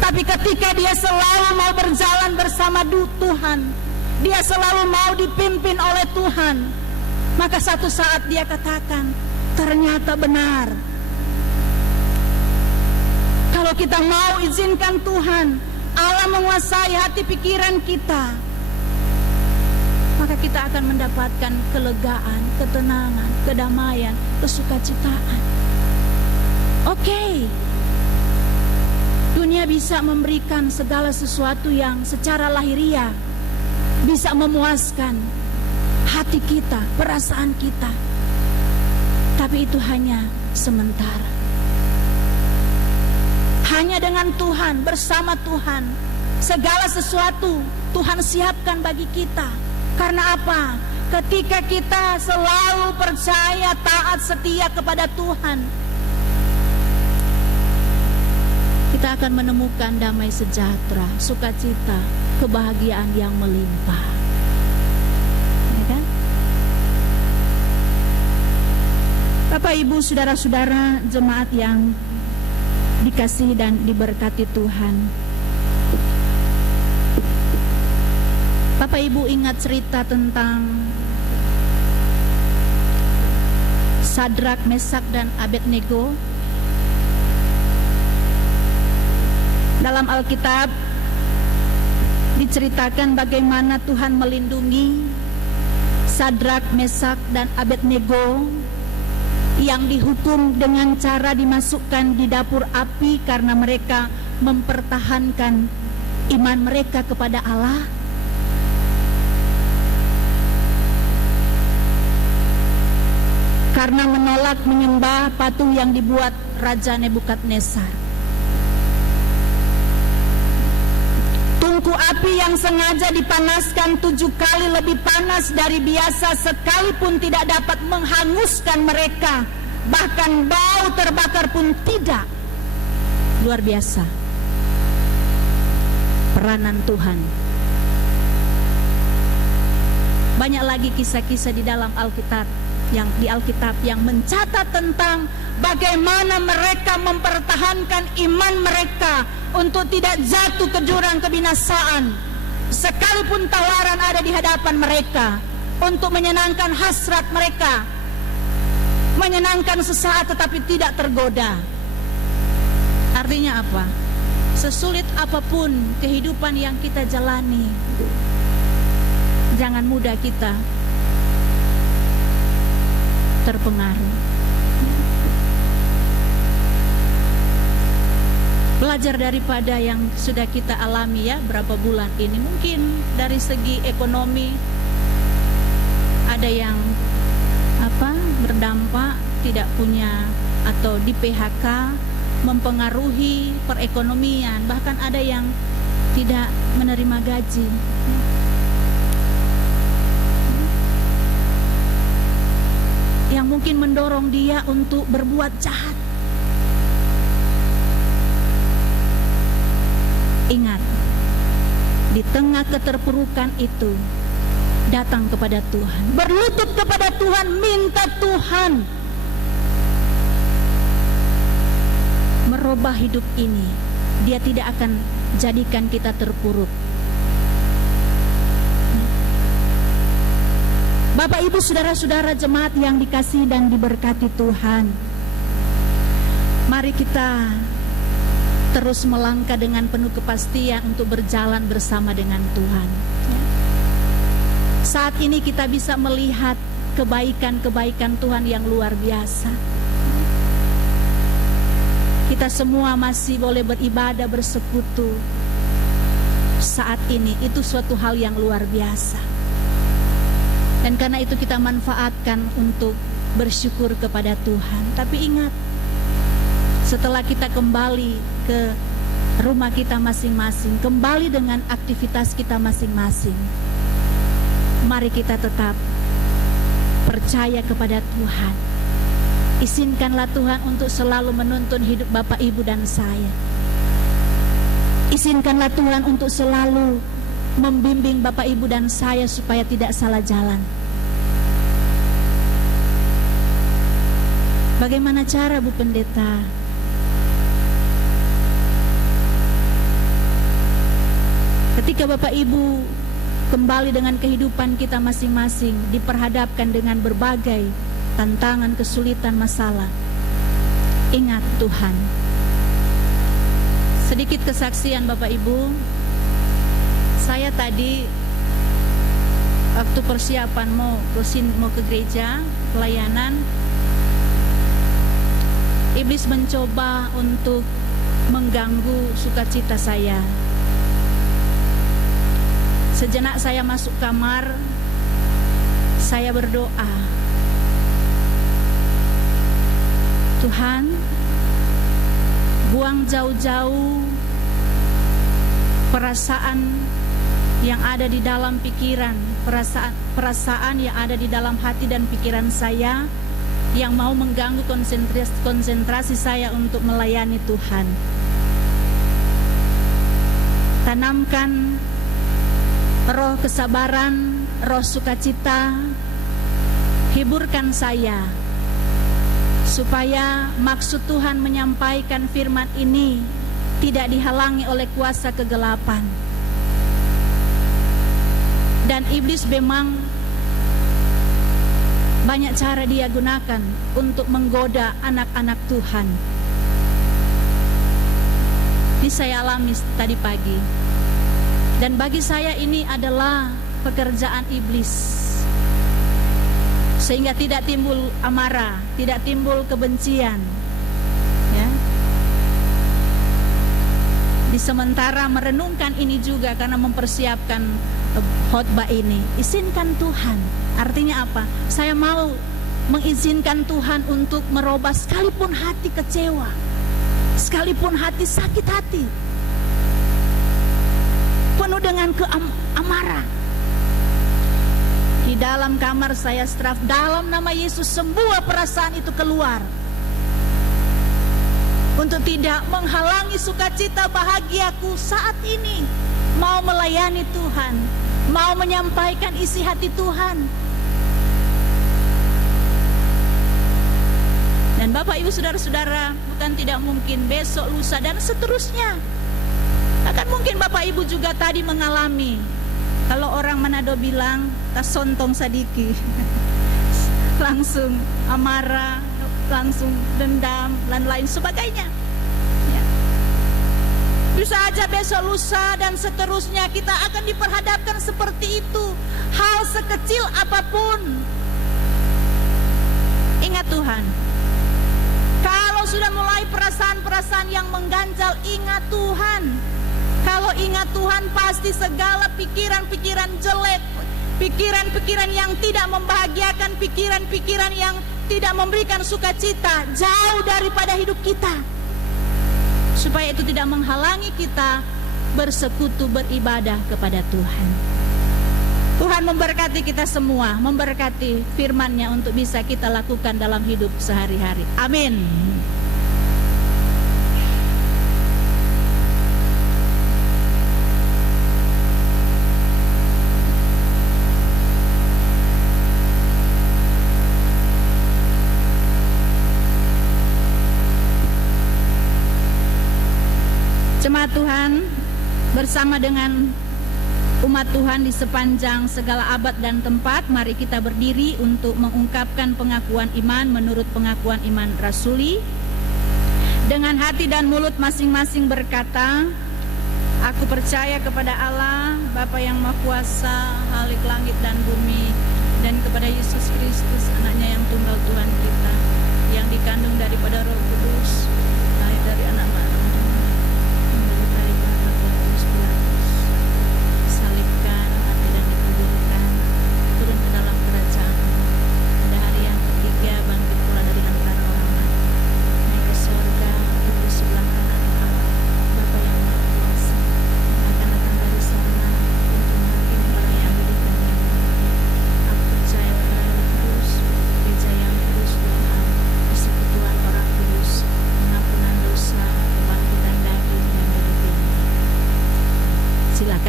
Tapi ketika dia selalu mau berjalan bersama Tuhan, dia selalu mau dipimpin oleh Tuhan, maka satu saat dia katakan, ternyata benar. Kalau kita mau izinkan Tuhan, Allah menguasai hati pikiran kita, maka kita akan mendapatkan kelegaan, ketenangan, kedamaian, kesukacitaan. Oke. Dunia bisa memberikan segala sesuatu yang secara lahiriah bisa memuaskan hati kita, perasaan kita. Tapi itu hanya sementara. Hanya dengan Tuhan, bersama Tuhan, segala sesuatu Tuhan siapkan bagi kita. Karena apa? Ketika kita selalu percaya, taat, setia kepada Tuhan, kita akan menemukan damai sejahtera, sukacita, kebahagiaan yang melimpah. Ya kan? Bapak, Ibu, saudara-saudara jemaat yang dikasihi dan diberkati Tuhan. Bapak Ibu ingat cerita tentang Sadrak, Mesak, dan Abednego? Dalam Alkitab diceritakan bagaimana Tuhan melindungi Sadrak, Mesak, dan Abednego yang dihukum dengan cara dimasukkan di dapur api karena mereka mempertahankan iman mereka kepada Allah. karena menolak menyembah patung yang dibuat Raja Nebukadnezar. Tungku api yang sengaja dipanaskan 7 kali lebih panas dari biasa sekalipun tidak dapat menghanguskan mereka, bahkan bau terbakar pun tidak. Luar biasa peranan Tuhan. Banyak lagi kisah-kisah di dalam Alkitab yang mencatat tentang bagaimana mereka mempertahankan iman mereka untuk tidak jatuh ke jurang kebinasaan, sekalipun tawaran ada di hadapan mereka, untuk menyenangkan hasrat mereka, menyenangkan sesaat tetapi tidak tergoda. Artinya apa? Sesulit apapun kehidupan yang kita jalani, jangan mudah kita terpengaruh. Belajar daripada yang sudah kita alami ya berapa bulan ini. Mungkin dari segi ekonomi ada yang berdampak, tidak punya atau di PHK, mempengaruhi perekonomian, bahkan ada yang tidak menerima gaji. Yang mungkin mendorong dia untuk berbuat jahat. Ingat, di tengah keterpurukan itu datang kepada Tuhan, berlutut kepada Tuhan, minta Tuhan merubah hidup ini. Dia tidak akan jadikan kita terpuruk. Bapak, Ibu, saudara-saudara jemaat yang dikasihi dan diberkati Tuhan, mari kita terus melangkah dengan penuh kepastian untuk berjalan bersama dengan Tuhan. Saat ini kita bisa melihat kebaikan-kebaikan Tuhan yang luar biasa. Kita semua masih boleh beribadah, bersekutu saat ini. Itu suatu hal yang luar biasa. Dan karena itu kita manfaatkan untuk bersyukur kepada Tuhan. Tapi ingat, setelah kita kembali ke rumah kita masing-masing, kembali dengan aktivitas kita masing-masing, mari kita tetap percaya kepada Tuhan. Izinkanlah Tuhan untuk selalu menuntun hidup Bapak, Ibu, dan saya. Izinkanlah Tuhan untuk selalu membimbing Bapak, Ibu, dan saya supaya tidak salah jalan. Bagaimana cara, Bu Pendeta? Ketika Bapak Ibu kembali dengan kehidupan kita masing-masing, diperhadapkan dengan berbagai tantangan, kesulitan, masalah, ingat Tuhan. Sedikit kesaksian Bapak Ibu. Saya tadi waktu persiapan mau ke gereja pelayanan, iblis mencoba untuk mengganggu sukacita saya. Sejenak saya masuk kamar, saya berdoa, Tuhan, buang jauh-jauh perasaan yang ada di dalam pikiran, perasaan yang ada di dalam hati dan pikiran saya yang mau mengganggu konsentrasi saya untuk melayani Tuhan. Tanamkan roh kesabaran, roh sukacita, hiburkan saya supaya maksud Tuhan menyampaikan firman ini tidak dihalangi oleh kuasa kegelapan. Dan iblis memang banyak cara dia gunakan untuk menggoda anak-anak Tuhan. Ini saya alami tadi pagi. Dan bagi saya ini adalah pekerjaan iblis. Sehingga tidak timbul amarah, tidak timbul kebencian. Ya. Di sementara merenungkan ini juga karena mempersiapkan khotbah ini, izinkan Tuhan. Artinya apa? Saya mau mengizinkan Tuhan untuk merubah sekalipun hati kecewa, sekalipun hati sakit hati, penuh dengan keamarah. Di dalam kamar saya straf, dalam nama Yesus semua perasaan itu keluar, untuk tidak menghalangi sukacita bahagiaku saat ini, mau melayani Tuhan, mau menyampaikan isi hati Tuhan. Dan Bapak Ibu Saudara-saudara, bukan tidak mungkin besok, lusa, dan seterusnya akan mungkin Bapak Ibu juga tadi mengalami, kalau orang Manado bilang tasontong sadiki, langsung amarah, langsung dendam, dan lain sebagainya. Ya. Bisa aja besok, lusa, dan seterusnya kita akan diperhadapkan seperti itu. Hal sekecil apapun, ingat Tuhan. Kalau sudah mulai perasaan-perasaan yang mengganjal, ingat Tuhan. Kalau ingat Tuhan, pasti segala pikiran-pikiran jelek, pikiran-pikiran yang tidak membahagiakan, pikiran-pikiran yang tidak memberikan sukacita, jauh daripada hidup kita. Supaya itu tidak menghalangi kita bersekutu beribadah kepada Tuhan. Tuhan memberkati kita semua, memberkati firman-Nya untuk bisa kita lakukan dalam hidup sehari-hari. Amin. Jemaat Tuhan, bersama dengan umat Tuhan di sepanjang segala abad dan tempat, mari kita berdiri untuk mengungkapkan pengakuan iman menurut pengakuan iman rasuli. Dengan hati dan mulut masing-masing berkata, aku percaya kepada Allah, Bapa yang Maha Kuasa, Khalik langit dan bumi, dan kepada Yesus Kristus, anaknya yang tunggal Tuhan kita, yang dikandung daripada Roh Kudus, lahir dari anak Maria,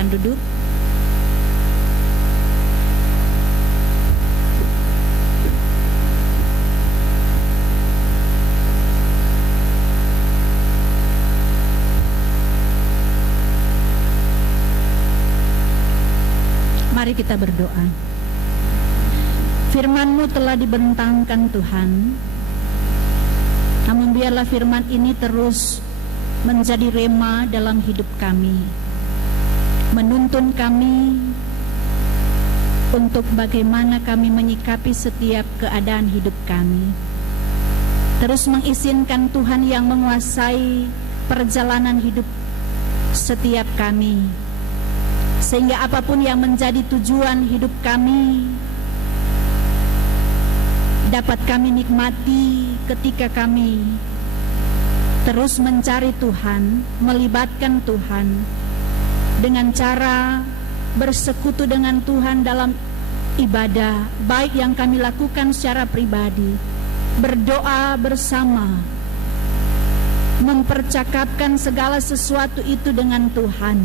duduk. Mari kita berdoa. Firman-Mu telah dibentangkan Tuhan, namun biarlah firman ini terus menjadi rema dalam hidup kami, menuntun kami untuk bagaimana kami menyikapi setiap keadaan hidup kami. Terus mengizinkan Tuhan yang menguasai perjalanan hidup setiap kami, sehingga apapun yang menjadi tujuan hidup kami dapat kami nikmati ketika kami terus mencari Tuhan, melibatkan Tuhan dengan cara bersekutu dengan Tuhan dalam ibadah, baik yang kami lakukan secara pribadi, berdoa bersama, mempercakapkan segala sesuatu itu dengan Tuhan,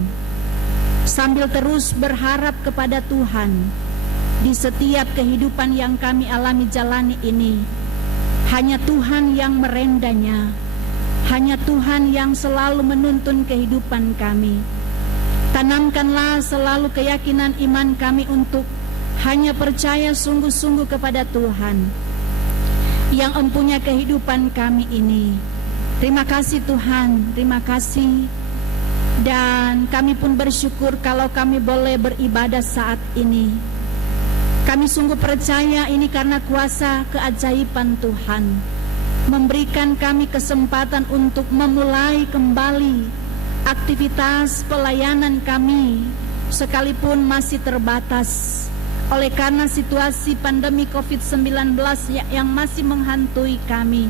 sambil terus berharap kepada Tuhan di setiap kehidupan yang kami alami jalani ini. Hanya Tuhan yang merendanya, hanya Tuhan yang selalu menuntun kehidupan kami. Tanamkanlah selalu keyakinan iman kami untuk hanya percaya sungguh-sungguh kepada Tuhan yang empunya kehidupan kami ini. Terima kasih Tuhan, terima kasih. Dan kami pun bersyukur kalau kami boleh beribadah saat ini. Kami sungguh percaya ini karena kuasa keajaiban Tuhan memberikan kami kesempatan untuk memulai kembali aktivitas pelayanan kami, sekalipun masih terbatas oleh karena situasi pandemi COVID-19 yang masih menghantui kami.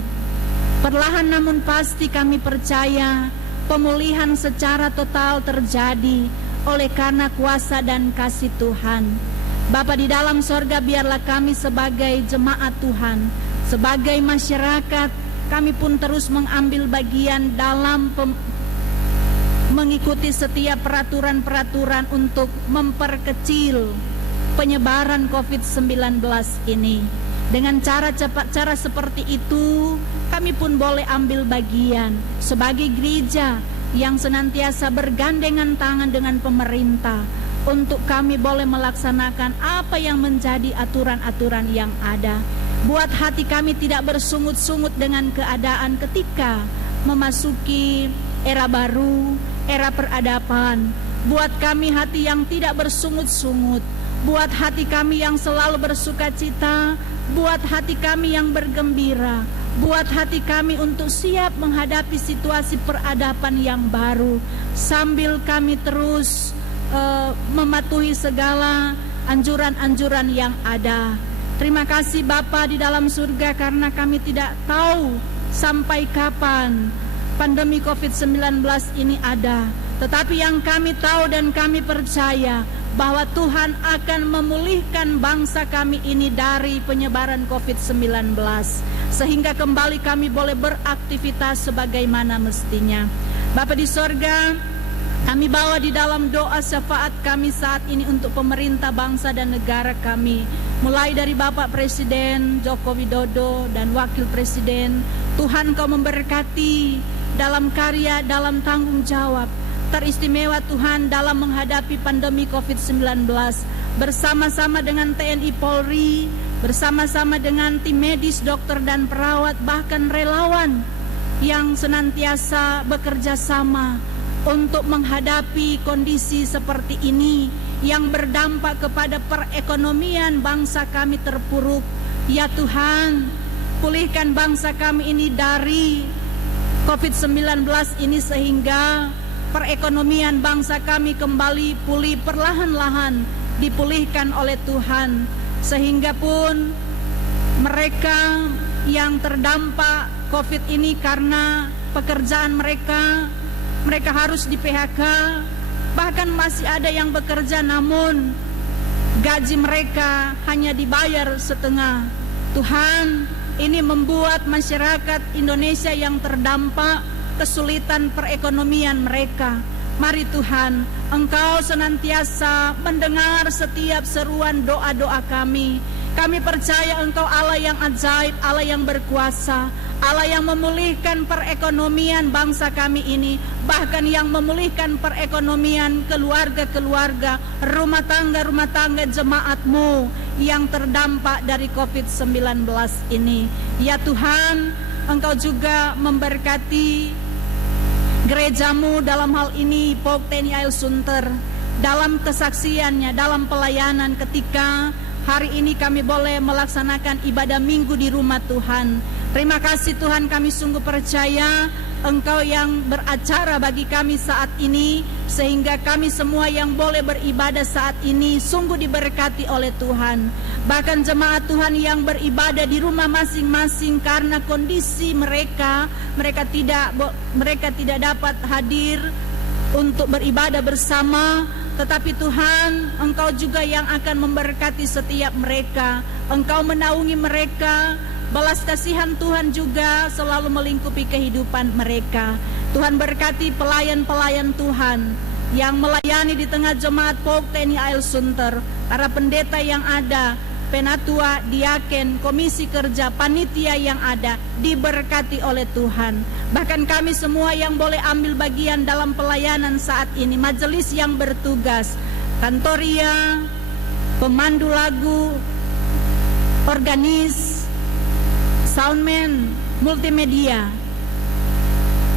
Perlahan namun pasti kami percaya pemulihan secara total terjadi oleh karena kuasa dan kasih Tuhan. Bapa di dalam sorga, biarlah kami sebagai jemaat Tuhan, sebagai masyarakat, kami pun terus mengambil bagian dalam mengikuti setiap peraturan-peraturan untuk memperkecil penyebaran COVID-19 ini. Dengan cara seperti itu, kami pun boleh ambil bagian sebagai gereja yang senantiasa bergandengan tangan dengan pemerintah untuk kami boleh melaksanakan apa yang menjadi aturan-aturan yang ada. Buat hati kami tidak bersungut-sungut dengan keadaan ketika memasuki era baru, era peradaban. Buat kami hati yang tidak bersungut-sungut, buat hati kami yang selalu bersukacita, buat hati kami yang bergembira, buat hati kami untuk siap menghadapi situasi peradaban yang baru, sambil kami terus mematuhi segala anjuran-anjuran yang ada. Terima kasih Bapa di dalam surga, karena kami tidak tahu sampai kapan pandemi COVID-19 ini ada. Tetapi yang kami tahu dan kami percaya bahwa Tuhan akan memulihkan bangsa kami ini dari penyebaran COVID-19, sehingga kembali kami boleh beraktivitas sebagaimana mestinya. Bapa di sorga, kami bawa di dalam doa syafaat kami saat ini untuk pemerintah bangsa dan negara kami, mulai dari Bapak Presiden Joko Widodo dan Wakil Presiden. Tuhan, Kau memberkati dalam karya, dalam tanggung jawab teristimewa Tuhan dalam menghadapi pandemi COVID-19, bersama-sama dengan TNI Polri, bersama-sama dengan tim medis, dokter dan perawat, bahkan relawan yang senantiasa bekerja sama untuk menghadapi kondisi seperti ini yang berdampak kepada perekonomian bangsa kami terpuruk. Ya Tuhan, pulihkan bangsa kami ini dari COVID-19 ini sehingga perekonomian bangsa kami kembali pulih perlahan-lahan, dipulihkan oleh Tuhan, sehingga pun mereka yang terdampak COVID ini karena pekerjaan mereka harus di PHK, bahkan masih ada yang bekerja namun gaji mereka hanya dibayar setengah. Tuhan, ini membuat masyarakat Indonesia yang terdampak kesulitan perekonomian mereka. Mari Tuhan, Engkau senantiasa mendengar setiap seruan doa-doa kami. Kami percaya Engkau Allah yang ajaib, Allah yang berkuasa, Allah yang memulihkan perekonomian bangsa kami ini, bahkan yang memulihkan perekonomian keluarga-keluarga, rumah tangga jemaat-Mu yang terdampak dari COVID-19 ini. Ya Tuhan, Engkau juga memberkati gereja-Mu dalam hal ini, Pauk TNI AL Sunter, dalam kesaksiannya, dalam pelayanan ketika hari ini kami boleh melaksanakan ibadah minggu di rumah Tuhan. Terima kasih Tuhan, kami sungguh percaya Engkau yang beracara bagi kami saat ini, sehingga kami semua yang boleh beribadah saat ini sungguh diberkati oleh Tuhan. Bahkan jemaat Tuhan yang beribadah di rumah masing-masing karena kondisi mereka tidak dapat hadir untuk beribadah bersama, tetapi Tuhan, Engkau juga yang akan memberkati setiap mereka. Engkau menaungi mereka, belas kasihan Tuhan juga selalu melingkupi kehidupan mereka. Tuhan berkati pelayan-pelayan Tuhan yang melayani di tengah jemaat Pauk TNI AL Sunter, para pendeta yang ada, penatua, diaken, komisi kerja, panitia yang ada, diberkati oleh Tuhan. Bahkan kami semua yang boleh ambil bagian dalam pelayanan saat ini, majelis yang bertugas, kantoria, pemandu lagu, organis, soundman, multimedia,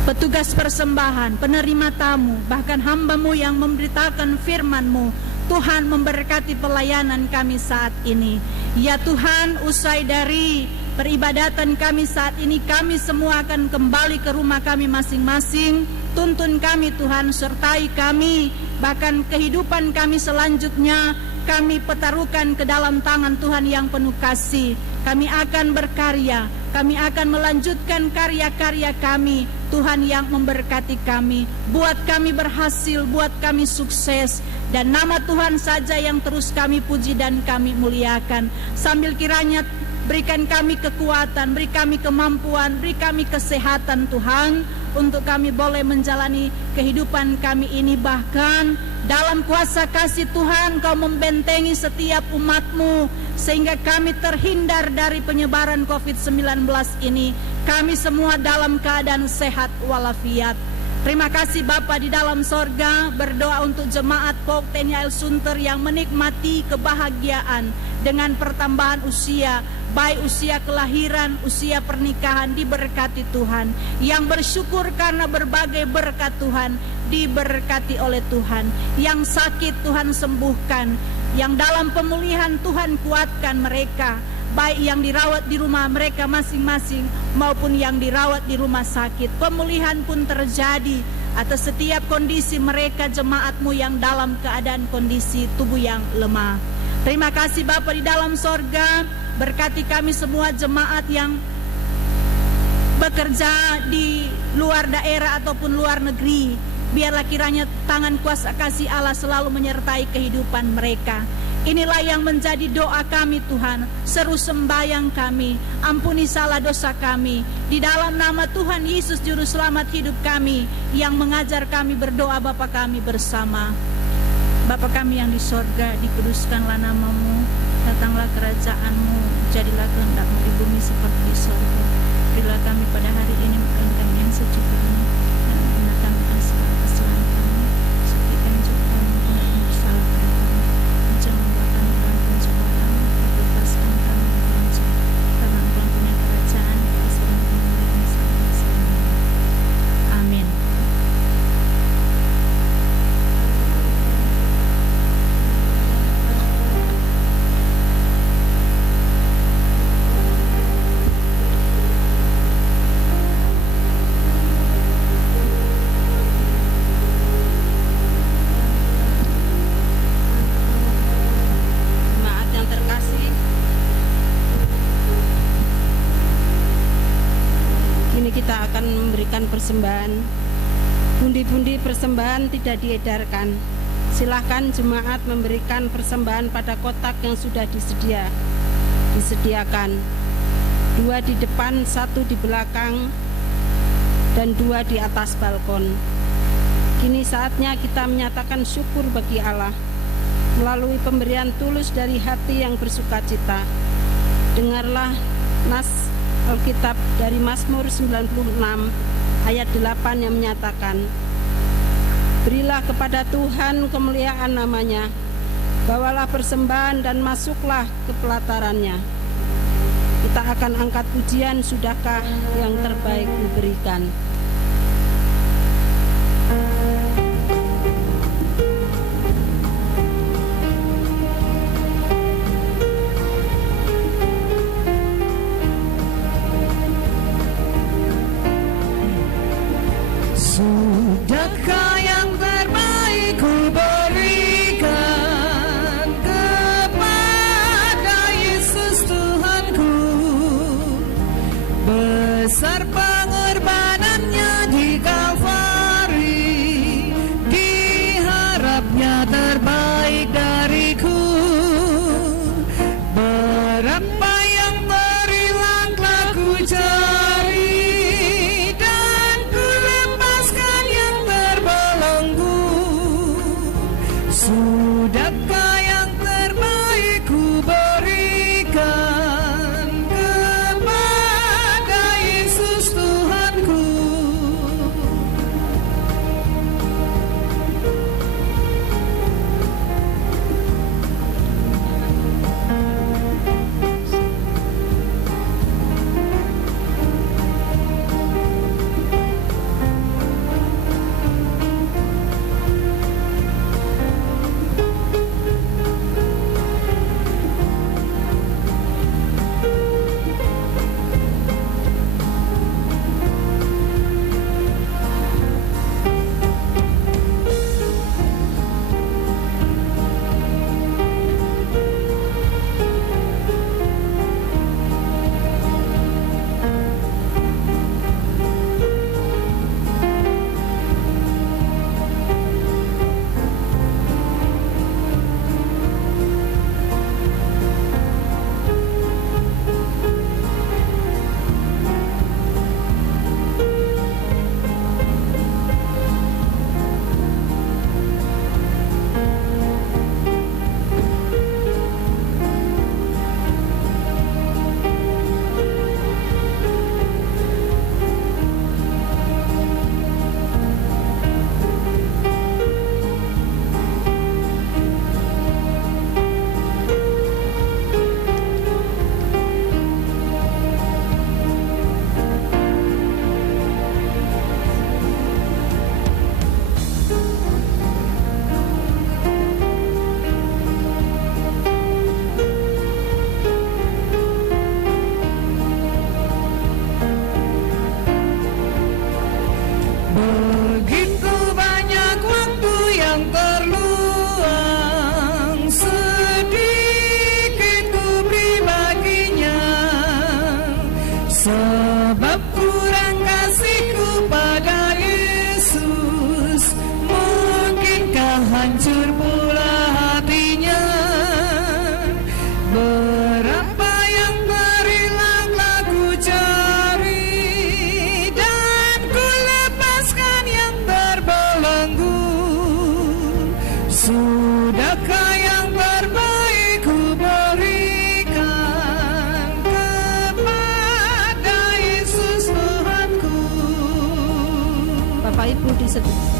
petugas persembahan, penerima tamu, bahkan hamba-Mu yang memberitakan firman-Mu. Tuhan memberkati pelayanan kami saat ini. Ya Tuhan, usai dari peribadatan kami saat ini, kami semua akan kembali ke rumah kami masing-masing Tuntun kami Tuhan, sertai kami, bahkan kehidupan kami selanjutnya kami pertaruhkan ke dalam tangan Tuhan yang penuh kasih. Kami akan berkarya, kami akan melanjutkan karya-karya kami, Tuhan yang memberkati kami. Buat kami berhasil, buat kami sukses, dan nama Tuhan saja yang terus kami puji dan kami muliakan. Sambil kiranya berikan kami kekuatan, beri kami kemampuan, beri kami kesehatan Tuhan, untuk kami boleh menjalani kehidupan kami ini. Bahkan dalam kuasa kasih Tuhan, Kau membentengi setiap umat-Mu, sehingga kami terhindar dari penyebaran COVID-19 ini. Kami semua dalam keadaan sehat walafiat. Terima kasih Bapa di dalam sorga. Berdoa untuk jemaat POK TNI AL Sunter yang menikmati kebahagiaan dengan pertambahan usia, baik usia kelahiran, usia pernikahan, diberkati Tuhan. Yang bersyukur karena berbagai berkat Tuhan, diberkati oleh Tuhan. Yang sakit Tuhan sembuhkan, yang dalam pemulihan Tuhan kuatkan mereka, baik yang dirawat di rumah mereka masing-masing maupun yang dirawat di rumah sakit. Pemulihan pun terjadi atas setiap kondisi mereka, jemaat-Mu yang dalam keadaan kondisi tubuh yang lemah. Terima kasih Bapa di dalam sorga. Berkati kami semua jemaat yang bekerja di luar daerah ataupun luar negeri. Biarlah kiranya tangan kuasa kasih Allah selalu menyertai kehidupan mereka. Inilah yang menjadi doa kami Tuhan, seru sembahyang kami. Ampuni salah dosa kami. Di dalam nama Tuhan Yesus Juru Selamat hidup kami, yang mengajar kami berdoa Bapa kami bersama. Bapa kami yang di sorga, dikuduskanlah nama-Mu, datanglah kerajaan-Mu, jadilah kehendak-Mu di bumi seperti di sorga. Berilah kami pada hari ini makan kami yang secukupnya, dan ampunilah kami akan segala kesalahan kami, seperti kami juga mengampuni yang bersalah kepada kami. Jangan bawa kami dalam pencobaan, tapi lepaskan kami dari yang jahat. Karena Engkau punya kerajaan, kuasa dan kemuliaan sampai selamanya. Amin. Kita akan memberikan persembahan. Pundi-pundi persembahan tidak diedarkan. Silahkan jemaat memberikan persembahan pada kotak yang sudah disediakan. 2 di depan, 1 di belakang, dan 2 di atas balkon. Kini saatnya kita menyatakan syukur bagi Allah melalui pemberian tulus dari hati yang bersukacita. Dengarlah nas Alkitab dari Mazmur 96 ayat 8 yang menyatakan, berilah kepada Tuhan kemuliaan namanya, bawalah persembahan dan masuklah ke pelatarannya. Kita akan angkat pujian, sudahkah yang terbaik diberikan. Sudahkah yang terbaik ku berikan kepada Yesus Tuhanku, besar pengorbanannya di Kalvari, diharapnya terbaik dariku. Berapa yang terhilang telah ku cari, sudahkah yang terbaik ku berikan kepada Yesus Tuhanku.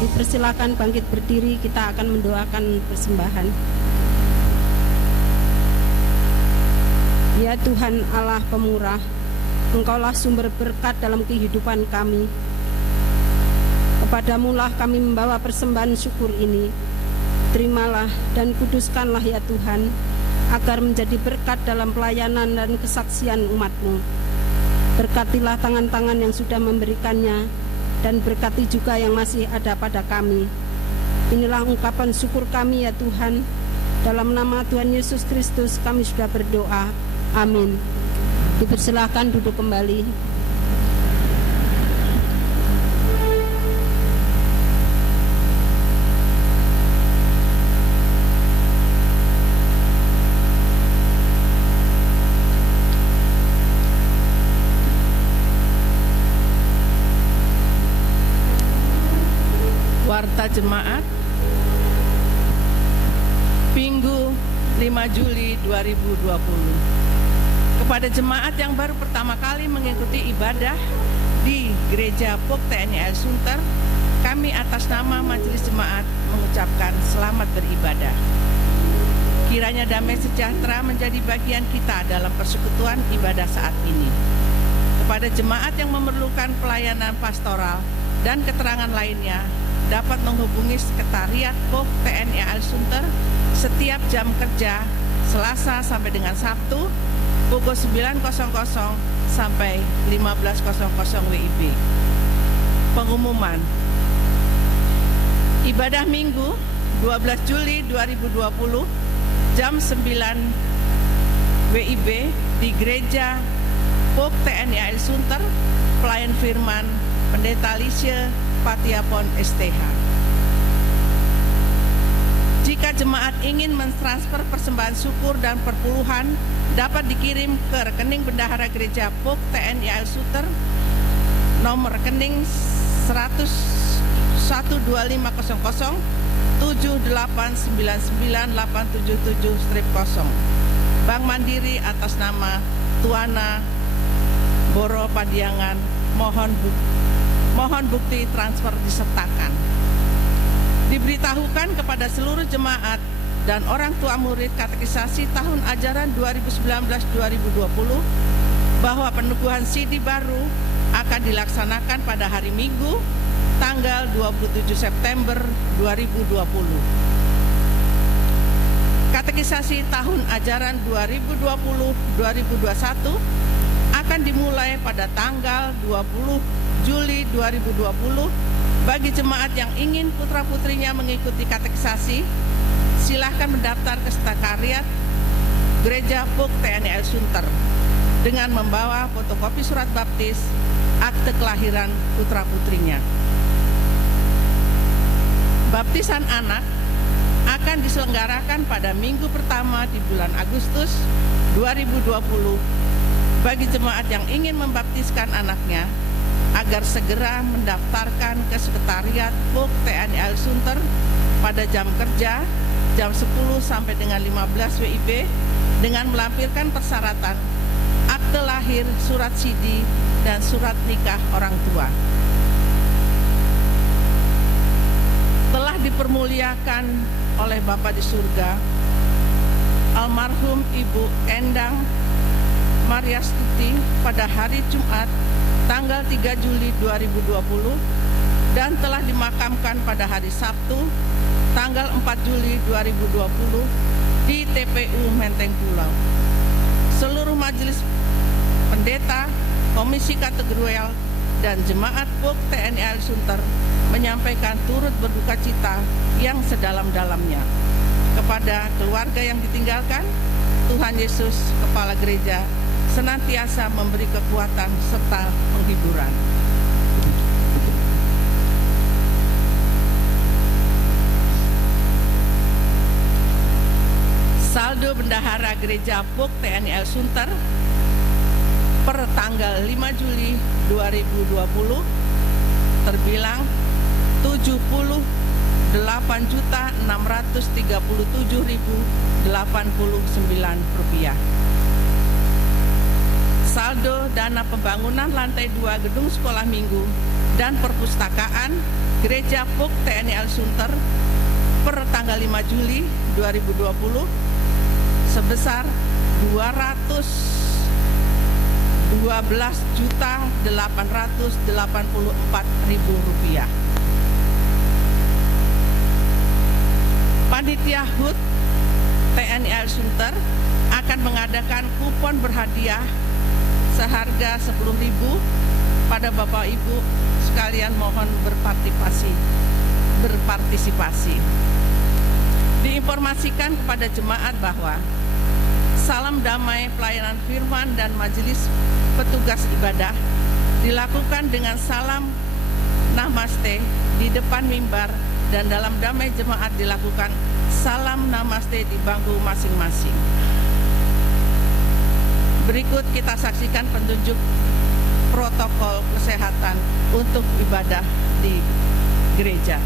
dipersilakan bangkit berdiri, kita akan mendoakan persembahan. Ya Tuhan Allah pemurah, Engkaulah sumber berkat dalam kehidupan kami. Kepadamulah kami membawa persembahan syukur ini. Terimalah dan kuduskanlah ya Tuhan, agar menjadi berkat dalam pelayanan dan kesaksian umat-Mu. Berkatilah tangan-tangan yang sudah memberikannya, dan berkati juga yang masih ada pada kami. Inilah ungkapan syukur kami ya Tuhan. Dalam nama Tuhan Yesus Kristus kami sudah berdoa. Amin. Dipersilahkan duduk kembali. Warta Jemaat Minggu 5 Juli 2020. Kepada jemaat yang baru pertama kali mengikuti ibadah di Gereja POK TNI AL Sunter, kami atas nama Majelis Jemaat mengucapkan selamat beribadah. Kiranya damai sejahtera menjadi bagian kita dalam persekutuan ibadah saat ini. Kepada jemaat yang memerlukan pelayanan pastoral dan keterangan lainnya, dapat menghubungi Sekretariat POK TNI AL Sunter setiap jam kerja Selasa sampai dengan Sabtu pukul 9.00 sampai 15.00 WIB. Pengumuman ibadah Minggu 12 Juli 2020 jam 9 WIB di Gereja POK TNI AL Sunter, pelayan firman Pendeta Lisha Patiapon STH. Jika jemaat ingin mentransfer persembahan syukur dan perpuluhan, dapat dikirim ke rekening Bendahara Gereja POK TNI AL Sunter, nomor rekening 100.1250078998777-0, Bank Mandiri atas nama Tuana Boro Padiangan. Mohon bukti transfer disertakan. Diberitahukan kepada seluruh jemaat dan orang tua murid katekisasi tahun ajaran 2019-2020 bahwa peneguhan CD baru akan dilaksanakan pada hari Minggu tanggal 27 September 2020. Katekisasi tahun ajaran 2020-2021 akan dimulai pada tanggal 20 Juli 2020. Bagi jemaat yang ingin putra-putrinya mengikuti katekisasi, silahkan mendaftar ke Sekretariat Gereja POK TNI AL Sunter dengan membawa fotokopi surat baptis, akte kelahiran putra-putrinya. Baptisan anak akan diselenggarakan pada minggu pertama di bulan Agustus 2020. Bagi jemaat yang ingin membaptiskan anaknya, agar segera mendaftarkan ke Sekretariat POK TNI AL Sunter pada jam kerja jam 10 sampai dengan 15 WIB dengan melampirkan persyaratan akte lahir, surat CD, dan surat nikah orang tua. Telah dipermuliakan oleh Bapa di surga, almarhum Ibu Endang Mariastuti pada hari Jumat tanggal 3 Juli 2020 dan telah dimakamkan pada hari Sabtu tanggal 4 Juli 2020 di TPU Menteng Pulau. Seluruh majelis pendeta, komisi kategorial, dan jemaat POK TNI AL Sunter menyampaikan turut berduka cita yang sedalam-dalamnya kepada keluarga yang ditinggalkan. Tuhan Yesus, Kepala Gereja, senantiasa memberi kekuatan serta penghiburan. Saldo Bendahara Gereja POK TNI AL Sunter per tanggal 5 Juli 2020 terbilang 78.637.089 rupiah. Saldo dana pembangunan lantai 2 gedung sekolah minggu dan perpustakaan Gereja PUK TNI Al Sunter per tanggal 5 Juli 2020 sebesar Rp212.884.000. Panitia HUT TNI Al Sunter akan mengadakan kupon berhadiah seharga 10.000 pada Bapak Ibu sekalian, mohon berpartisipasi. Diinformasikan kepada jemaat bahwa salam damai, pelayanan firman dan majelis petugas ibadah dilakukan dengan salam namaste di depan mimbar, dan dalam damai jemaat dilakukan salam namaste di bangku masing-masing. Berikut kita saksikan petunjuk protokol kesehatan untuk ibadah di gereja.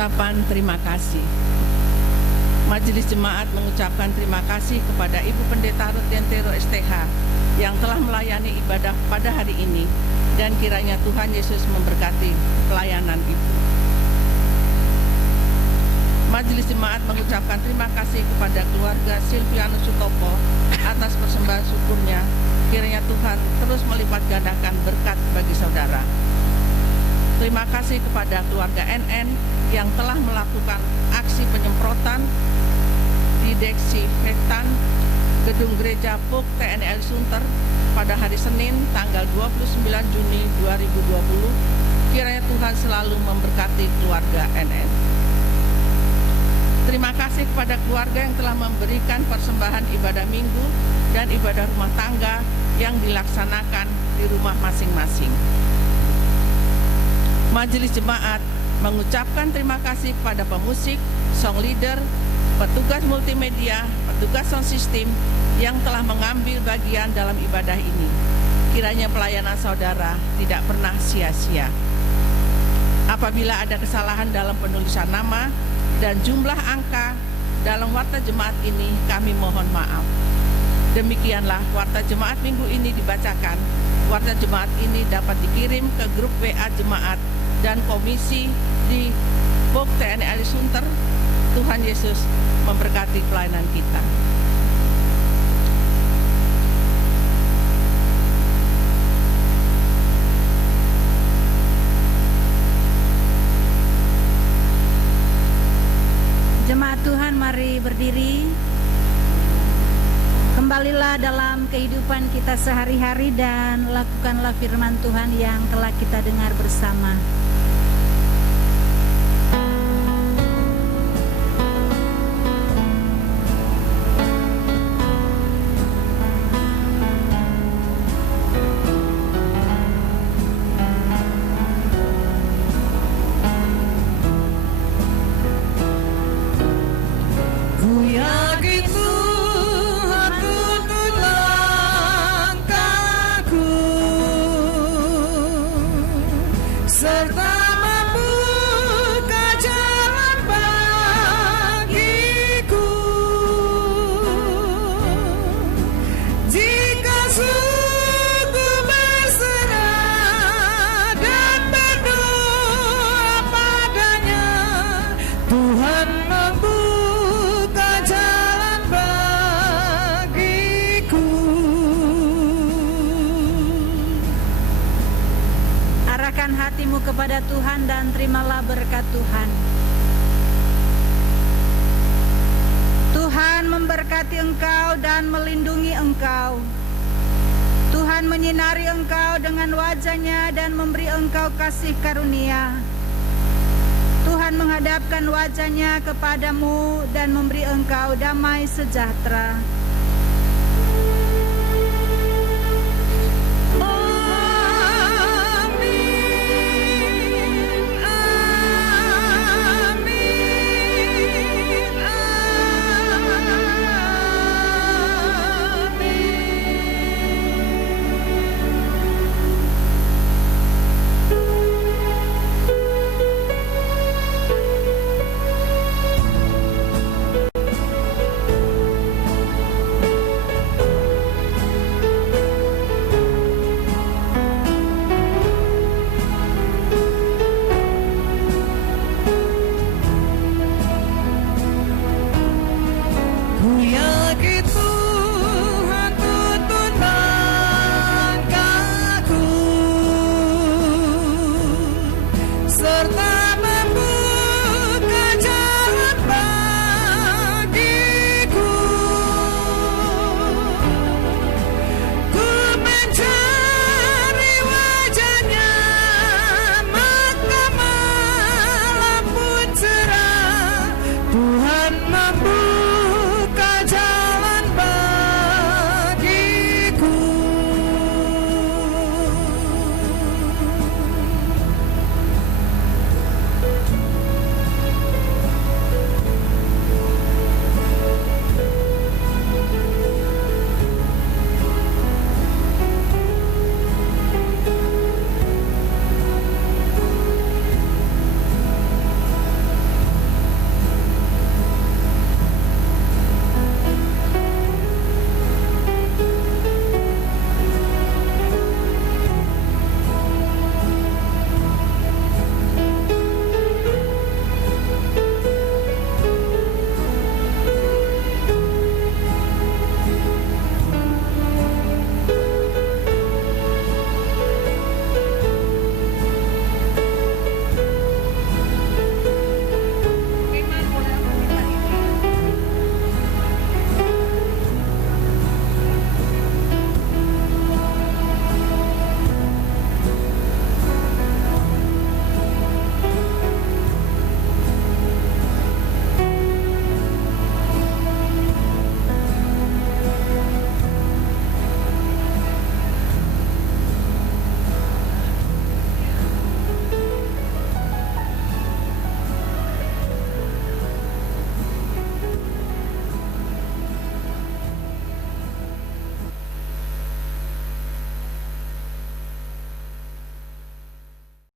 Ucapan terima kasih. Majelis Jemaat mengucapkan terima kasih kepada Ibu Pendeta Rutiantero STH yang telah melayani ibadah pada hari ini, dan kiranya Tuhan Yesus memberkati pelayanan Ibu. Majelis Jemaat mengucapkan terima kasih kepada keluarga Silvianus Sutopo atas persembahan syukurnya. Kiranya Tuhan terus melipat gandakan berkat bagi saudara. Terima kasih kepada keluarga NN yang telah melakukan aksi penyemprotan di desinfektan gedung gereja PUK TNI Sunter pada hari Senin tanggal 29 Juni 2020. Kiranya Tuhan selalu memberkati keluarga NN. Terima kasih kepada keluarga yang telah memberikan persembahan ibadah minggu dan ibadah rumah tangga yang dilaksanakan di rumah masing-masing. Majelis Jemaat mengucapkan terima kasih kepada pemusik, song leader, petugas multimedia, petugas sound system yang telah mengambil bagian dalam ibadah ini. Kiranya pelayanan saudara tidak pernah sia-sia. Apabila ada kesalahan dalam penulisan nama dan jumlah angka dalam warta jemaat ini, kami mohon maaf. Demikianlah warta jemaat minggu ini dibacakan. Warta jemaat ini dapat dikirim ke grup WA jemaat dan komisi di PUK TNI Sunter. Tuhan Yesus memberkati pelayanan kita. Jemaat Tuhan, mari berdiri. Kembalilah dalam kehidupan kita sehari-hari dan lakukanlah firman Tuhan yang telah kita dengar bersama. Kepada Tuhan dan terimalah berkat Tuhan. Tuhan memberkati engkau dan melindungi engkau. Tuhan menyinari engkau dengan wajah-Nya dan memberi engkau kasih karunia. Tuhan menghadapkan wajah-Nya kepadamu dan memberi engkau damai sejahtera. serta